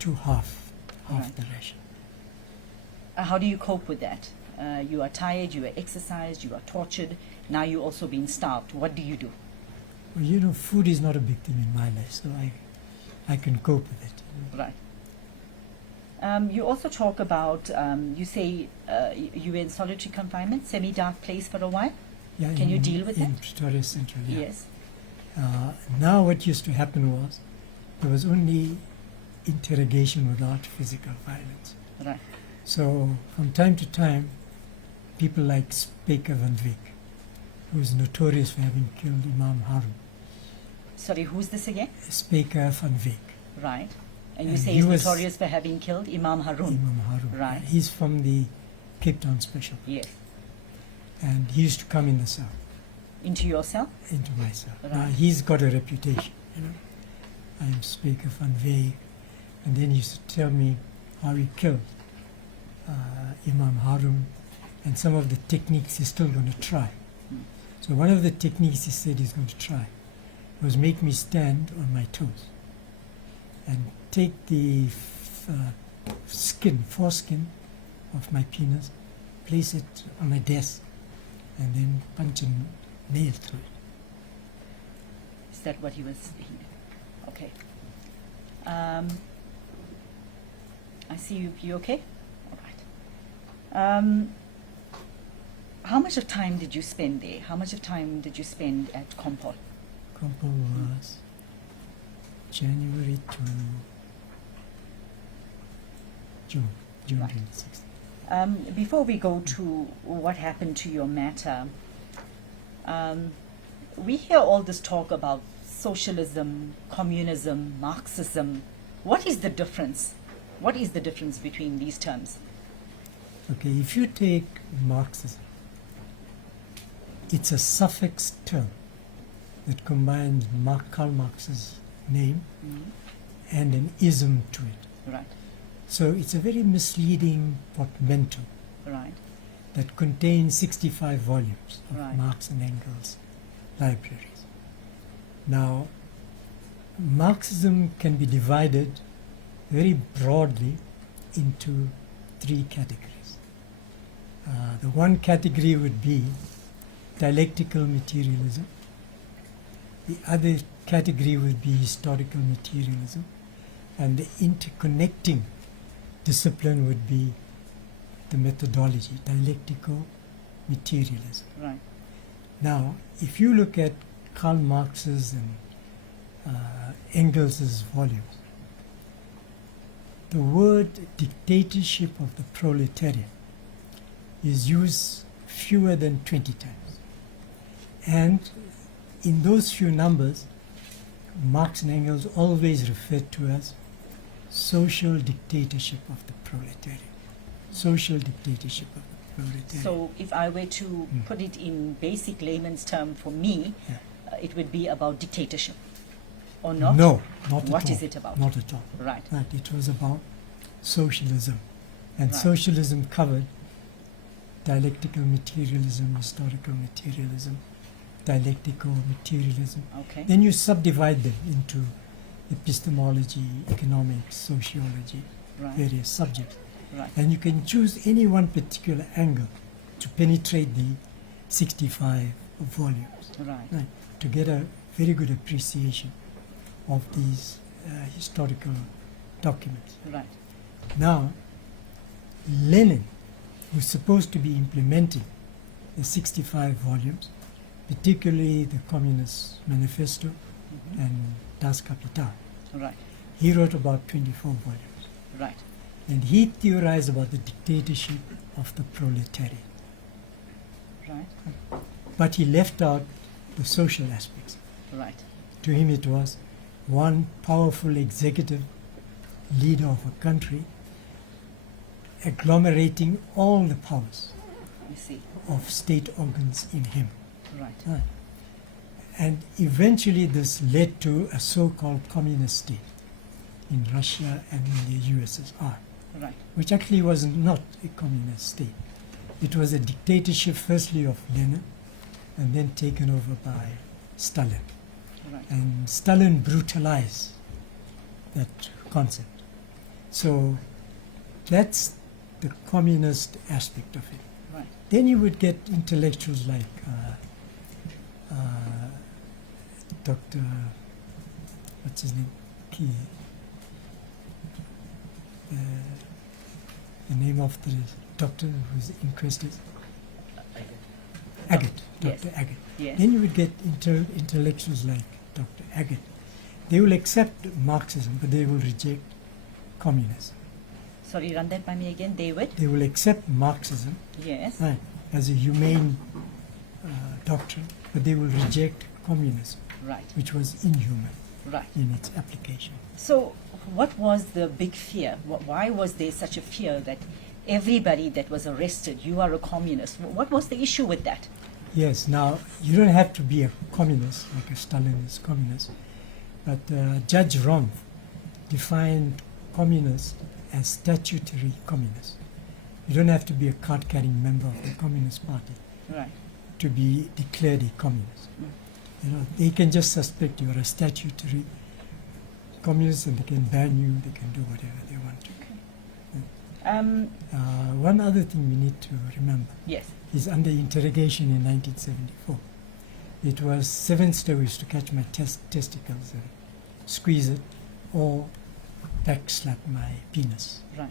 to half Right. the ration. How do you cope with that? You are tired, you are exercised, you are tortured. Now you're also being starved. What do you do? Well, food is not a big thing in my life, so I can cope with it. Right. You also talk about, you say you were in solitary confinement, semi-dark place for a while. Yeah, Can you deal with in that? Pretoria Central, yeah. Yes. Now what used to happen was there was only interrogation without physical violence. Right. So from time to time, people like Speaker van Wyk, who is notorious for having killed Imam Harun. Sorry, who's this again? Speaker van Wyk. Right. And you And say he he's was- notorious for having killed Imam Harun. Imam Harun. Right. He's from the Cape Town Special. Yes. And he used to come in the cell, Into your cell? into my cell. Now, Right. he's got a reputation, you know. I'm Speaker van Wyk. And then he used to tell me how he killed Imam Harun and some of the techniques he's still going to try. Hmm. So one of the techniques he said he's going to try was make me stand on my toes and take the foreskin of my penis, place it on my desk, and then punch a nail through it. Is that what he was saying? Okay. I see you. You okay? All right. How much of time did you spend there? How much of time did you spend at Kompol? Compol was January to June Right. 26th. Before we go to what happened to your matter, we hear all this talk about socialism, communism, Marxism. What is the difference? What is the difference between these terms? Okay, if you take Marxism, it's a suffix term that combines Karl Marx's name and an ism to it. Right, So it's a very misleading portmanteau right, that contains 65 volumes of Right. Marx and Engels libraries. Now, Marxism can be divided very broadly into three categories. The one category would be dialectical materialism. The other category would be historical materialism. And the interconnecting discipline would be the methodology, dialectical materialism. right, Now, if you look at Karl Marx's and Engels's volumes, the word dictatorship of the proletariat is used fewer than 20 times. And in those few numbers, Marx and Engels always referred to as social dictatorship of the proletariat. Social dictatorship of the proletariat. So if I were to put it in basic layman's term for me, Yeah. it would be about dictatorship, or not? No, not at all. What is it about? Not at all. Right, Right, it was about socialism. And Right. socialism covered dialectical materialism, historical materialism, dialectical materialism. okay, Then you subdivide them into epistemology, economics, sociology, right, various subjects. right, And you can choose any one particular angle to penetrate the 65 volumes, right, right, to get a very good appreciation of these historical documents. right, Now, Lenin, who's supposed to be implementing the 65 volumes, particularly the Communist Manifesto and Das Kapital, right, he wrote about 24 volumes. right, And he theorized about the dictatorship of the proletariat. right, But he left out the social aspects. right, To him it was one powerful executive leader of a country agglomerating all the powers I see, of state organs in him. right, Right. And eventually this led to a so-called communist state in Russia and in the USSR, right, which actually was not a communist state. It was a dictatorship firstly of Lenin and then taken over by Stalin. right, And Stalin brutalized that concept. So that's the communist aspect of it. right, Then you would get intellectuals like Dr. What's his name? The name of the doctor who's Inquest is? Aggett. Yes. Dr. Aggett. yes, Then you would get intellectuals like Dr. Aggett, They will accept Marxism, but they will reject communism. Sorry, run that by me again, David. They will accept Marxism Yes. as a humane doctrine, but they will reject communism, Right. which was inhuman Right. in its application. So, what was the big fear? Why was there such a fear that everybody that was arrested, you are a communist? What was the issue with that? Yes, now you don't have to be a communist, like a Stalinist communist, but Judge Rumpf defined communist as statutory communist. You don't have to be a card-carrying member of the Communist Party Right. to be declared a communist. You know, they can just suspect you're a statutory communist, and they can ban you. They can do whatever they want to. One other thing we need to remember Yes. is under interrogation in 1974. It was 7 stories to catch my testicles and squeeze it, or backslap my penis. Right.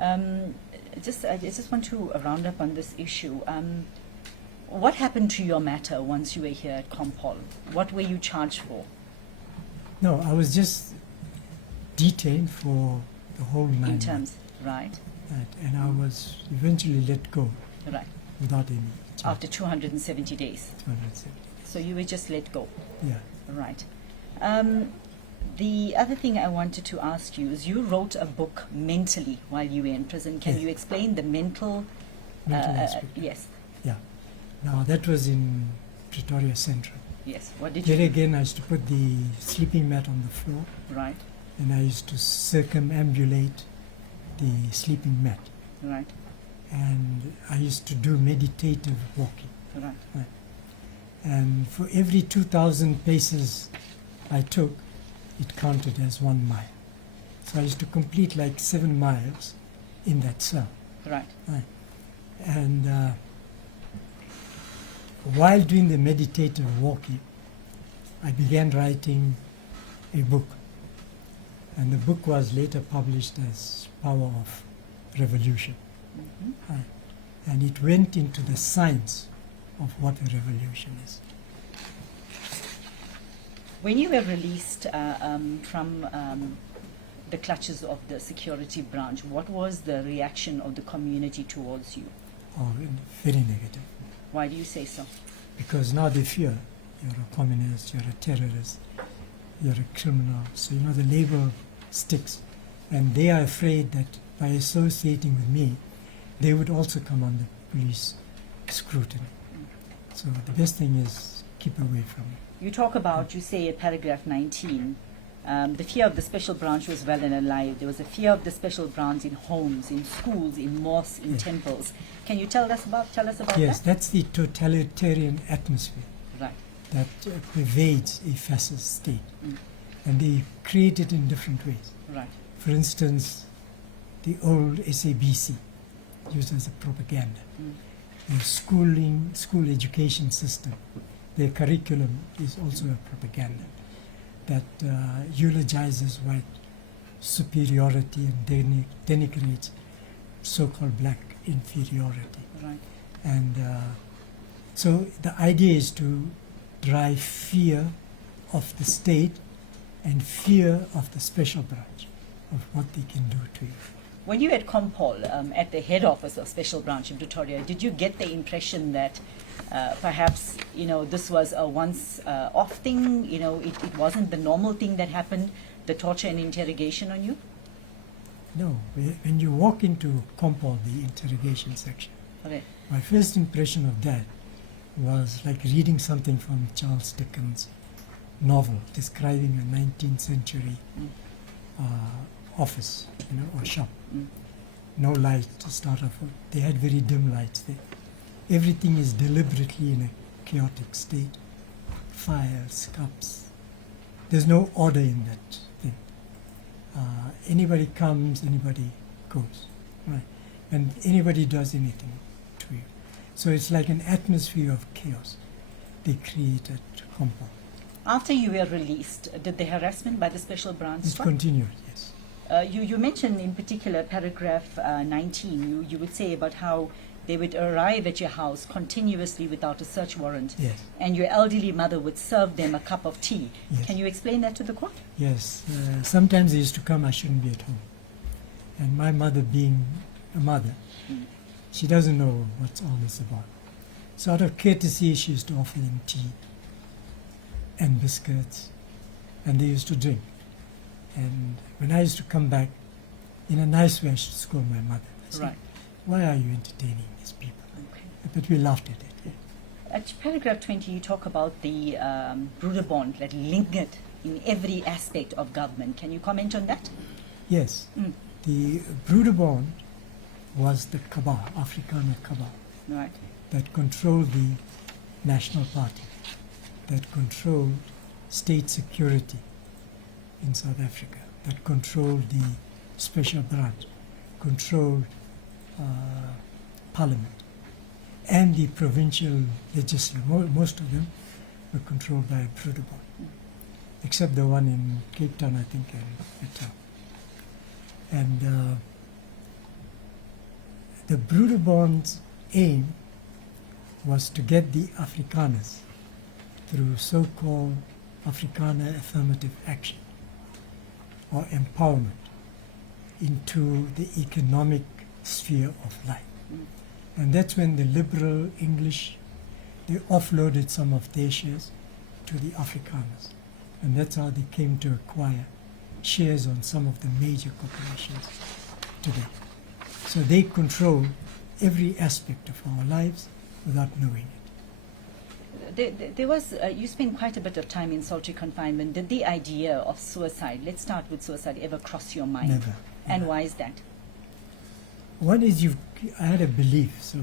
I just want to round up on this issue. What happened to your matter once you were here at Compol? What were you charged for? No, I was just detained for the whole 9 In months. terms, right, Right, and I was eventually let go right. without any charge. After 270 days. 270. So you were just let go. Yeah. Right. The other thing I wanted to ask you is you wrote a book mentally while you were in prison. Can Yes. you explain the mental Aspect. yes, Yeah. Now that was in Pretoria Central. yes. What did There you again, I used to put the sleeping mat on the floor, do? Right, and I used to circumambulate the sleeping mat, right, and I used to do meditative walking. right. And for every 2,000 paces I took, it counted as 1 mile. So I used to complete like 7 miles in that cell. Right. And while doing the meditative walking, I began writing a book. And the book was later published as Power of Revolution. Mhm. And it went into the science of what a revolution is. When you were released from the clutches of the security branch, what was the reaction of the community towards you? Oh, very negative. Why do you say so? Because now they fear you're a communist, you're a terrorist, you're a criminal. So, you know, the label sticks. And they are afraid that by associating with me, they would also come under police scrutiny. So the best thing is keep away from me. You talk about, you say at paragraph 19, the fear of the special branch was well and alive. There was a fear of the special branch in homes, in schools, in mosques, in Yes. temples. Can you tell us about Yes, that? that's the totalitarian atmosphere Right. that pervades a fascist state. Mm. And they create it in different ways. Right. For instance, the old SABC, used as a propaganda. Mm. The school education system, their curriculum is also a propaganda that eulogizes white superiority and denigrates so-called black inferiority. Right. And so the idea is to drive fear of the state and fear of the special branch, of what they can do to you. When you were at Compol, at the head office of Special Branch in Pretoria, did you get the impression that perhaps, you know, this was a once-off thing, you know, it wasn't the normal thing that happened, the torture and interrogation on you? No, when you walk into Compol, the interrogation section, Okay. my first impression of that was like reading something from Charles Dickens' novel describing a 19th century office, you know, or shop. Mm. No light to start off with. They had very dim lights there. Everything is deliberately in a chaotic state. Files, cups. There's no order in that thing. Anybody comes, anybody goes. Right? And anybody does anything to you. So it's like an atmosphere of chaos they create at Compol. After you were released, did the harassment by the Special Branch It stop? continued, yes. You mentioned in particular paragraph 19, you would say about how they would arrive at your house continuously without a search warrant, Yes. and your elderly mother would serve them a cup of tea. Yes. Can you explain that to the court? Yes. Sometimes they used to come, I shouldn't be at home. And my mother, being a mother, she doesn't know what's all this about. So out of courtesy, she used to offer them tea and biscuits, and they used to drink. And when I used to come back, in a nice way, I should scold my mother. I said, Right. why are you entertaining these people? Okay. But we laughed at it. Yeah. At paragraph 20, you talk about the Broederbond that lingered in every aspect of government. Can you comment on that? Yes. Mm. The Broederbond was the cabal, Afrikaner cabal, Right. that controlled the National Party, that controlled state security in South Africa, that controlled the special branch, controlled parliament, and the provincial legislature. Most of them were controlled by Broederbond, except the one in Cape Town, I think, and Natal. And the Broederbond's aim was to get the Afrikaners through so-called Afrikaner affirmative action or empowerment into the economic sphere of life. And that's when the liberal English, they offloaded some of their shares to the Afrikaners. And that's how they came to acquire shares on some of the major corporations today. So they control every aspect of our lives without knowing it. There was, you spent quite a bit of time in solitary confinement. Did the idea of suicide, let's start with suicide, ever cross your mind? Never. And why is that? One is I had a belief, so,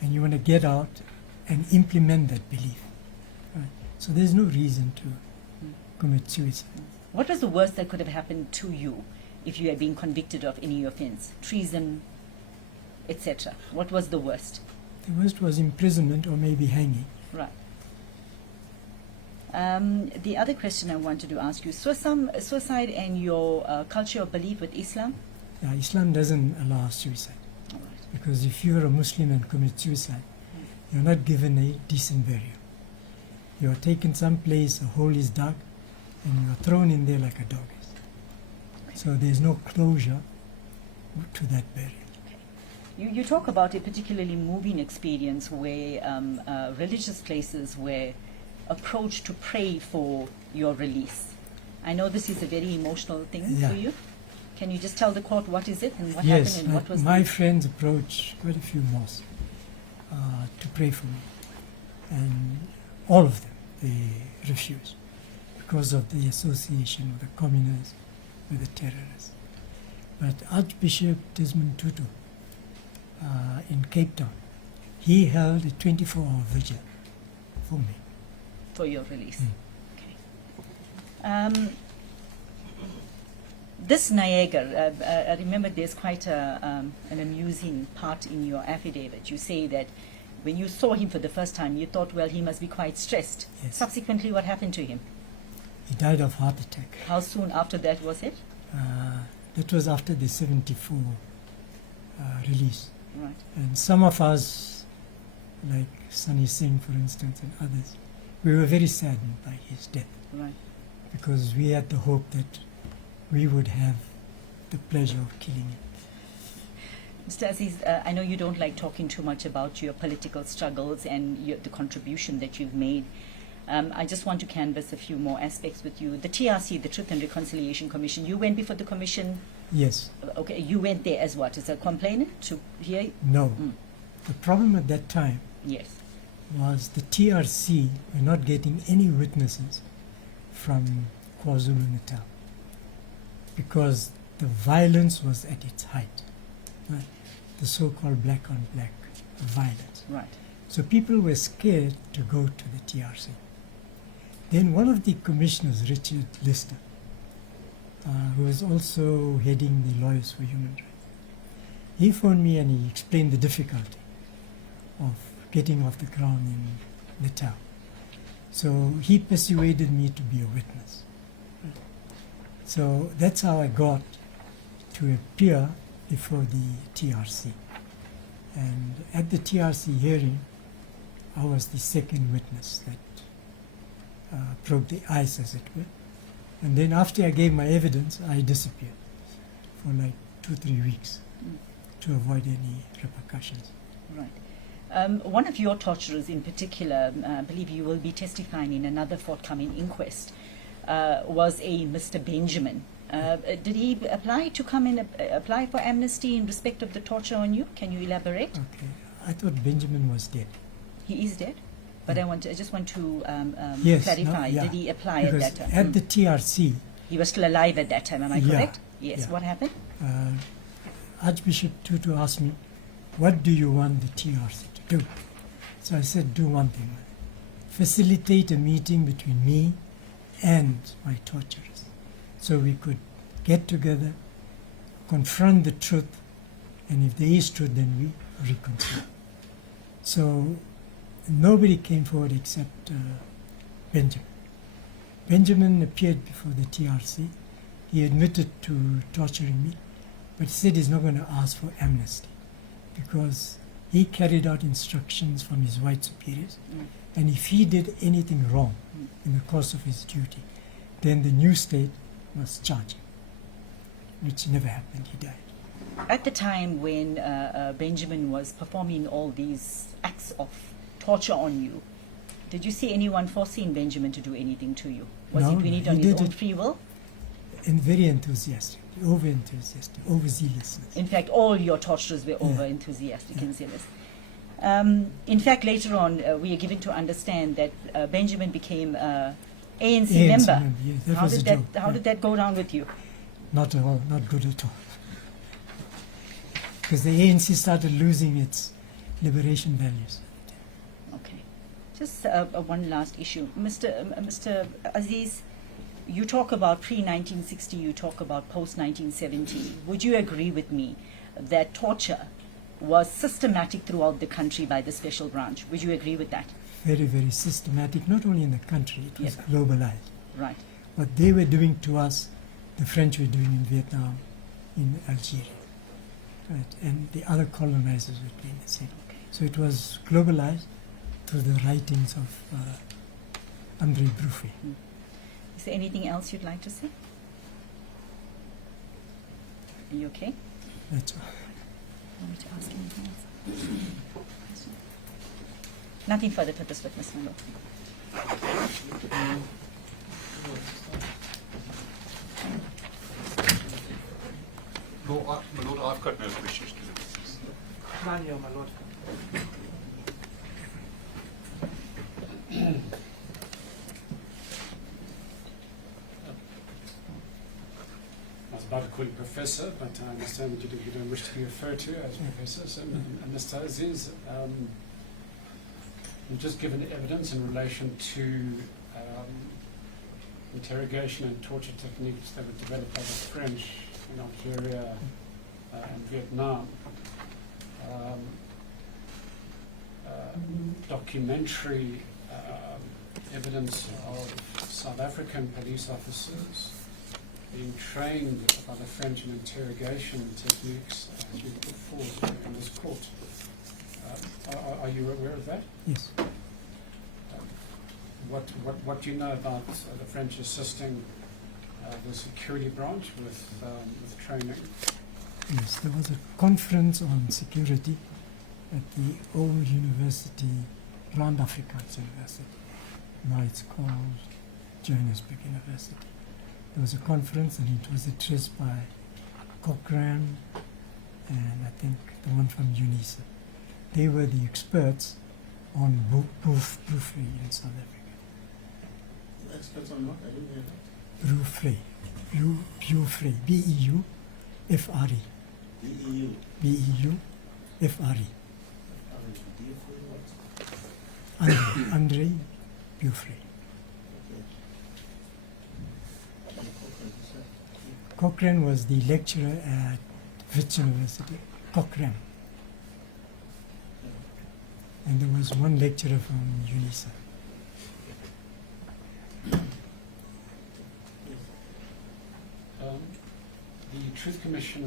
and you want to get out and implement that belief. Right? So there's no reason to commit suicide. What was the worst that could have happened to you if you had been convicted of any offense? Treason, etc. What was the worst? The worst was imprisonment or maybe hanging. Right. The other question I wanted to ask you, suicide and your culture of belief with Islam? Islam doesn't allow suicide. All right. Because if you're a Muslim and commit suicide, you're not given a decent burial. You're taken someplace, a hole is dug, and you're thrown in there like a dog is. So there's no closure to that burial. You talk about a particularly moving experience where religious places were approached to pray for your release. I know this is a very emotional thing Yeah. for you. Can you just tell the court what is it and what Yes, happened and what was my friends approached quite a few mosques to pray for me. And all of them, they refused because of the association with the communists, with the terrorists. But Archbishop Desmond Tutu in Cape Town, he held a 24-hour vigil for me. for your release? Mm. Okay. This Niagara, I remember there's quite an amusing part in your affidavit. You say that when you saw him for the first time, you thought, well, he must be quite stressed. Yes. Subsequently, what happened to him? He died of heart attack. How soon after that was it? That was after the 74 release. Right. And some of us, like Sunny Singh, for instance, and others, we were very saddened by his death Right. because we had the hope that we would have the pleasure of killing him. Mr. Aziz, I know you don't like talking too much about your political struggles and the contribution that you've made. I just want to canvass a few more aspects with you. The TRC, the Truth and Reconciliation Commission, you went before the commission. Yes. Okay, you went there as what? As a complainant to hear? No. Mm. The problem at that time Yes. was the TRC were not getting any witnesses from KwaZulu-Natal because the violence was at its height, right? The so-called black on black violence. Right. So people were scared to go to the TRC. Then one of the commissioners, Richard Lister, who was also heading the Lawyers for Human Rights, he phoned me and he explained the difficulty of getting off the ground in Natal. So he persuaded me to be a witness. So that's how I got to appear before the TRC. And at the TRC hearing, I was the second witness that broke the ice, as it were. And then after I gave my evidence, I disappeared for like 2-3 weeks to avoid any repercussions. Right. One of your torturers in particular, I believe you will be testifying in another forthcoming inquest, was a Mr. Benjamin. Did he apply to come and apply for amnesty in respect of the torture on you? Can you elaborate? Okay. I thought Benjamin was dead. He is dead? But I just want to Yes, clarify. no, yeah. Did he apply Because at that time? at the TRC, He was still alive at that time, am I Yeah, correct? Yes. yeah. What happened? Archbishop Tutu asked me, what do you want the TRC to do? So I said, do one thing. Facilitate a meeting between me and my torturers. So we could get together, confront the truth, and if there is truth, then we reconcile. So nobody came forward except Benjamin. Benjamin appeared before the TRC. He admitted to torturing me, but he said he's not going to ask for amnesty because he carried out instructions from his white superiors, and if he did anything wrong in the course of his duty, then the new state must charge him, which never happened. He died. At the time when Benjamin was performing all these acts of torture on you, did you see anyone forcing Benjamin to do anything to you? Was No, he doing it he on his did own it- free will? And very enthusiastic, over-enthusiastic, over-zealousness. In fact, all your torturers were over enthusiastic and zealous. In fact, later on, we are given to understand that Benjamin became ANC member. Yes, that was a joke. How did that go down with you? Not at all, not good at all. Because the ANC started losing its liberation values. Okay. Just one last issue. Mr. Aziz, you talk about pre-1960, you talk about post-1970. Would you agree with me that torture was systematic throughout the country by the special branch? Would you agree with that? Very, very systematic, not only in the country, it was Yes. globalized. Right. What they were doing to us, the French were doing in Vietnam, in Algeria. Right? And the other colonizers were doing the same. Okay. So it was globalized through the writings of André Brouffet. Is there anything else you'd like to say? Are you okay? That's all. Want me to ask anything else? Nothing further for this witness, my lord. No, my lord, I've got no questions to the witness. None here, my lord. I was about to call you Professor, but I understand that you don't wish to be referred to as Professor. So, Mr. Aziz, you've just given evidence in relation to interrogation and torture techniques that were developed by the French in Algeria and Vietnam. Documentary evidence of South African police officers being trained by the French in interrogation techniques as you put forward in this court. Are you aware of that? Yes. What do you know about the French assisting the security branch with training? Yes, there was a conference on security at the old university, Grand Afrikaans University. Now it's called Johannesburg University. There was a conference and it was addressed by Cochrane and I think the one from UNISA. They were the experts on Brouffet in South Africa. Experts on what? I didn't hear that. Brouffet. B-E-U-F-R-E. DEU. B-E-U-F-R-E. André Brouffet. Cochrane was the lecturer at Wits University, Cochrane. And there was one lecturer from UNISA. The Truth Commission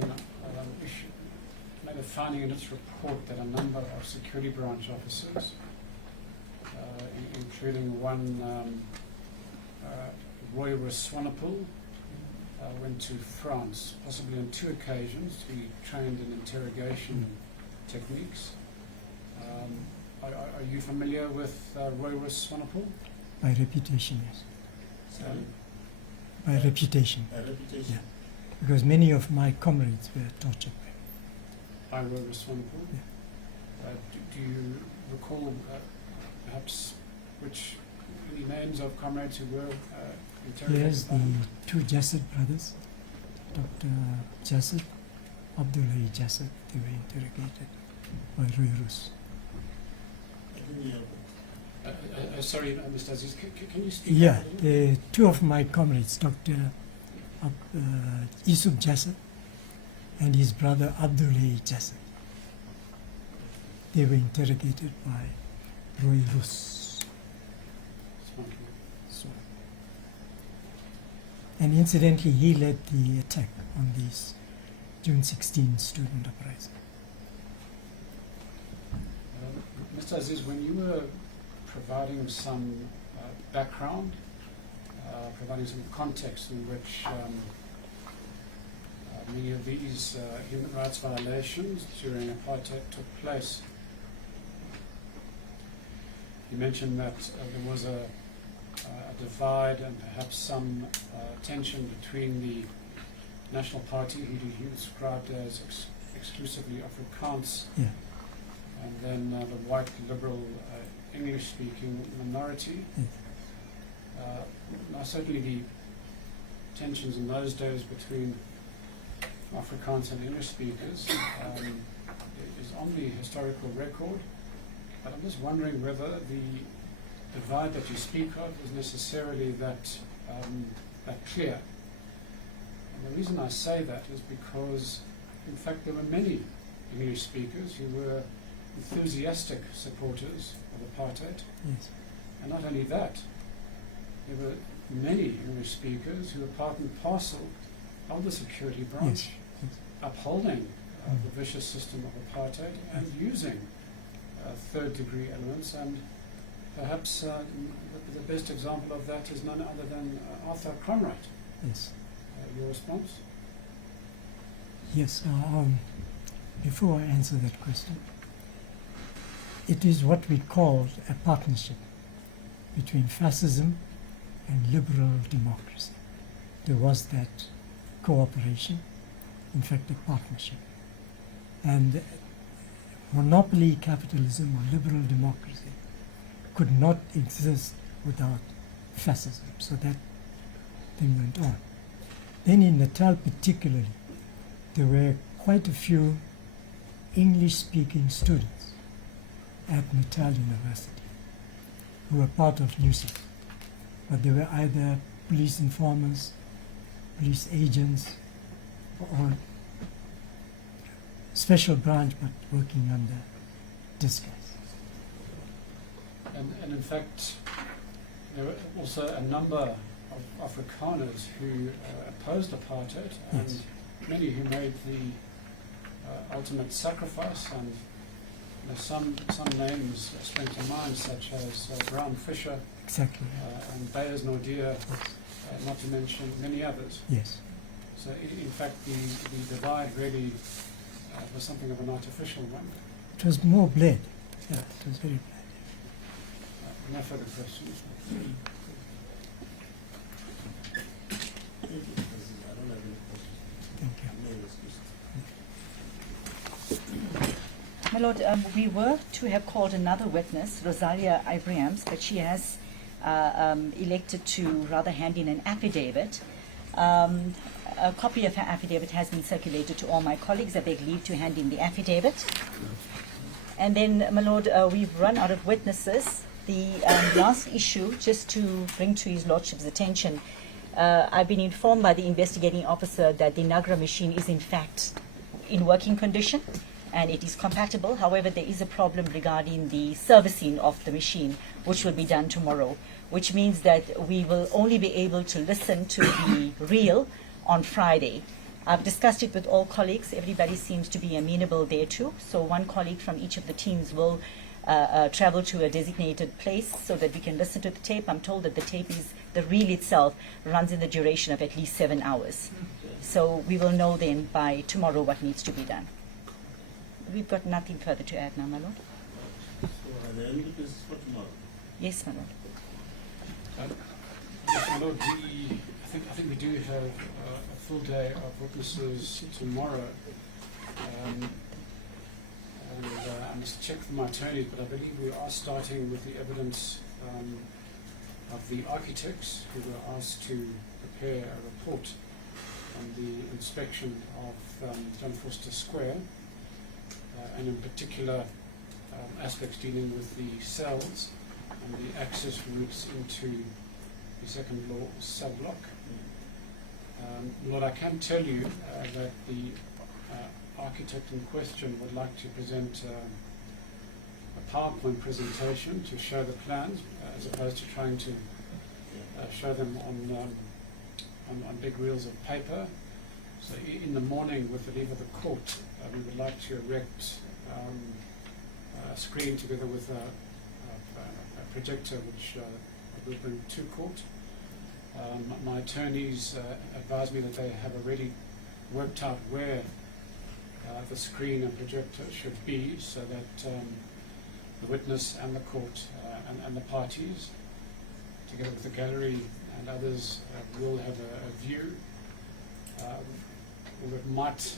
made a finding in its report that a number of security branch officers, including one Roy Swanepoel, went to France, possibly on 2 occasions, to be trained in interrogation techniques. Are you familiar with Roy Swanepoel? By reputation, yes. Um, By reputation, A reputation. yeah. Because many of my comrades were tortured by him. by Roy Swanepoel? Yeah. Do you recall perhaps any names of comrades who were interrogated? There's the 2 Jasset brothers, Dr. Jasset, Abdullah Jasset, they were interrogated by Roy Rus. I didn't hear. Sorry, Mr. Aziz, can you speak? Yeah, up a little? 2 of my comrades, Dr. Yusuf Jasset and his brother Abdullah Jasset, they were interrogated by Roy Rus. So, and incidentally, he led the attack on these June 16 student uprising. Mr. Aziz, when you were providing some background, providing some context in which many of these human rights violations during apartheid took place, you mentioned that there was a divide and perhaps some tension between the National Party, who you described as exclusively Afrikaans, Yeah. and then the white liberal English-speaking minority. Yes. Now certainly the tensions in those days between Afrikaans and English speakers is on the historical record, but I'm just wondering whether the divide that you speak of is necessarily that clear. And the reason I say that is because, in fact, there were many English speakers who were enthusiastic supporters of apartheid. Yes. And not only that, there were many English speakers who were part and parcel of the security branch, Yes. upholding the vicious system of apartheid and using third-degree elements. And perhaps the best example of that is none other than Arthur Conrad. Yes. Your response? Yes. Before I answer that question, it is what we call a partnership between fascism and liberal democracy. There was that cooperation, in fact a partnership. And monopoly capitalism or liberal democracy could not exist without fascism. So that thing went on. Then in Natal particularly, there were quite a few English-speaking students at Natal University who were part of NUSI. But they were either police informers, police agents, or special branch but working under disguise. And in fact, there were also a number of Afrikaners who opposed apartheid, and Yes. many who made the ultimate sacrifice. And some names spring to mind, such as Brown Fisher Exactly. and Beyers Nordia, not to mention many others. Yes. So in fact, the divide really was something of an artificial one. It was more bled. Yeah, it was very bled. No further questions. Thank you. I don't have any questions. Thank you. No excuses. My Lord, we were to have called another witness, Rosalia Ibrahams, but she has elected to rather hand in an affidavit. A copy of her affidavit has been circulated to all my colleagues. I beg leave to hand in the affidavit. And then, my Lord, we've run out of witnesses. The last issue, just to bring to His Lordship's attention, I've been informed by the investigating officer that the Nagra machine is in fact in working condition and it is compatible. However, there is a problem regarding the servicing of the machine, which will be done tomorrow, which means that we will only be able to listen to the reel on Friday. I've discussed it with all colleagues. Everybody seems to be amenable thereto. So one colleague from each of the teams will travel to a designated place so that we can listen to the tape. I'm told that the reel itself runs in the duration of at least 7 hours. So we will know then by tomorrow what needs to be done. We've got nothing further to add now, my lord. So are there any business for tomorrow? Yes, my lord. Yes, my lord, I think we do have a full day of witnesses tomorrow. I must check with my attorneys, but I believe we are starting with the evidence of the architects who were asked to prepare a report on the inspection of John Vorster Square, and in particular aspects dealing with the cells and the access routes into the second floor cell block. Lord, I can tell you that the architect in question would like to present a PowerPoint presentation to show the plans, as opposed to trying to show them on big reels of paper. So in the morning, with the leave of the court, we would like to erect a screen together with a projector which we'll bring to court. My attorneys advised me that they have already worked out where the screen and projector should be, so that the witness and the court and the parties, together with the gallery and others, will have a view. It might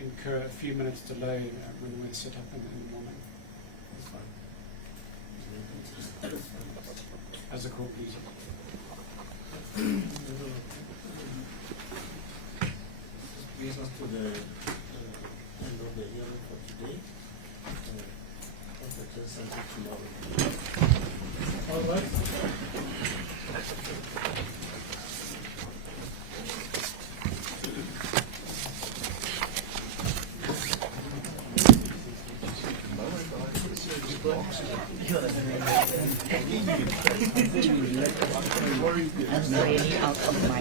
incur a few minutes delay when we're set up in the morning. That's fine. As a court please. Brings us to the end of the hearing for today. Just until tomorrow. All right. I'm really out of my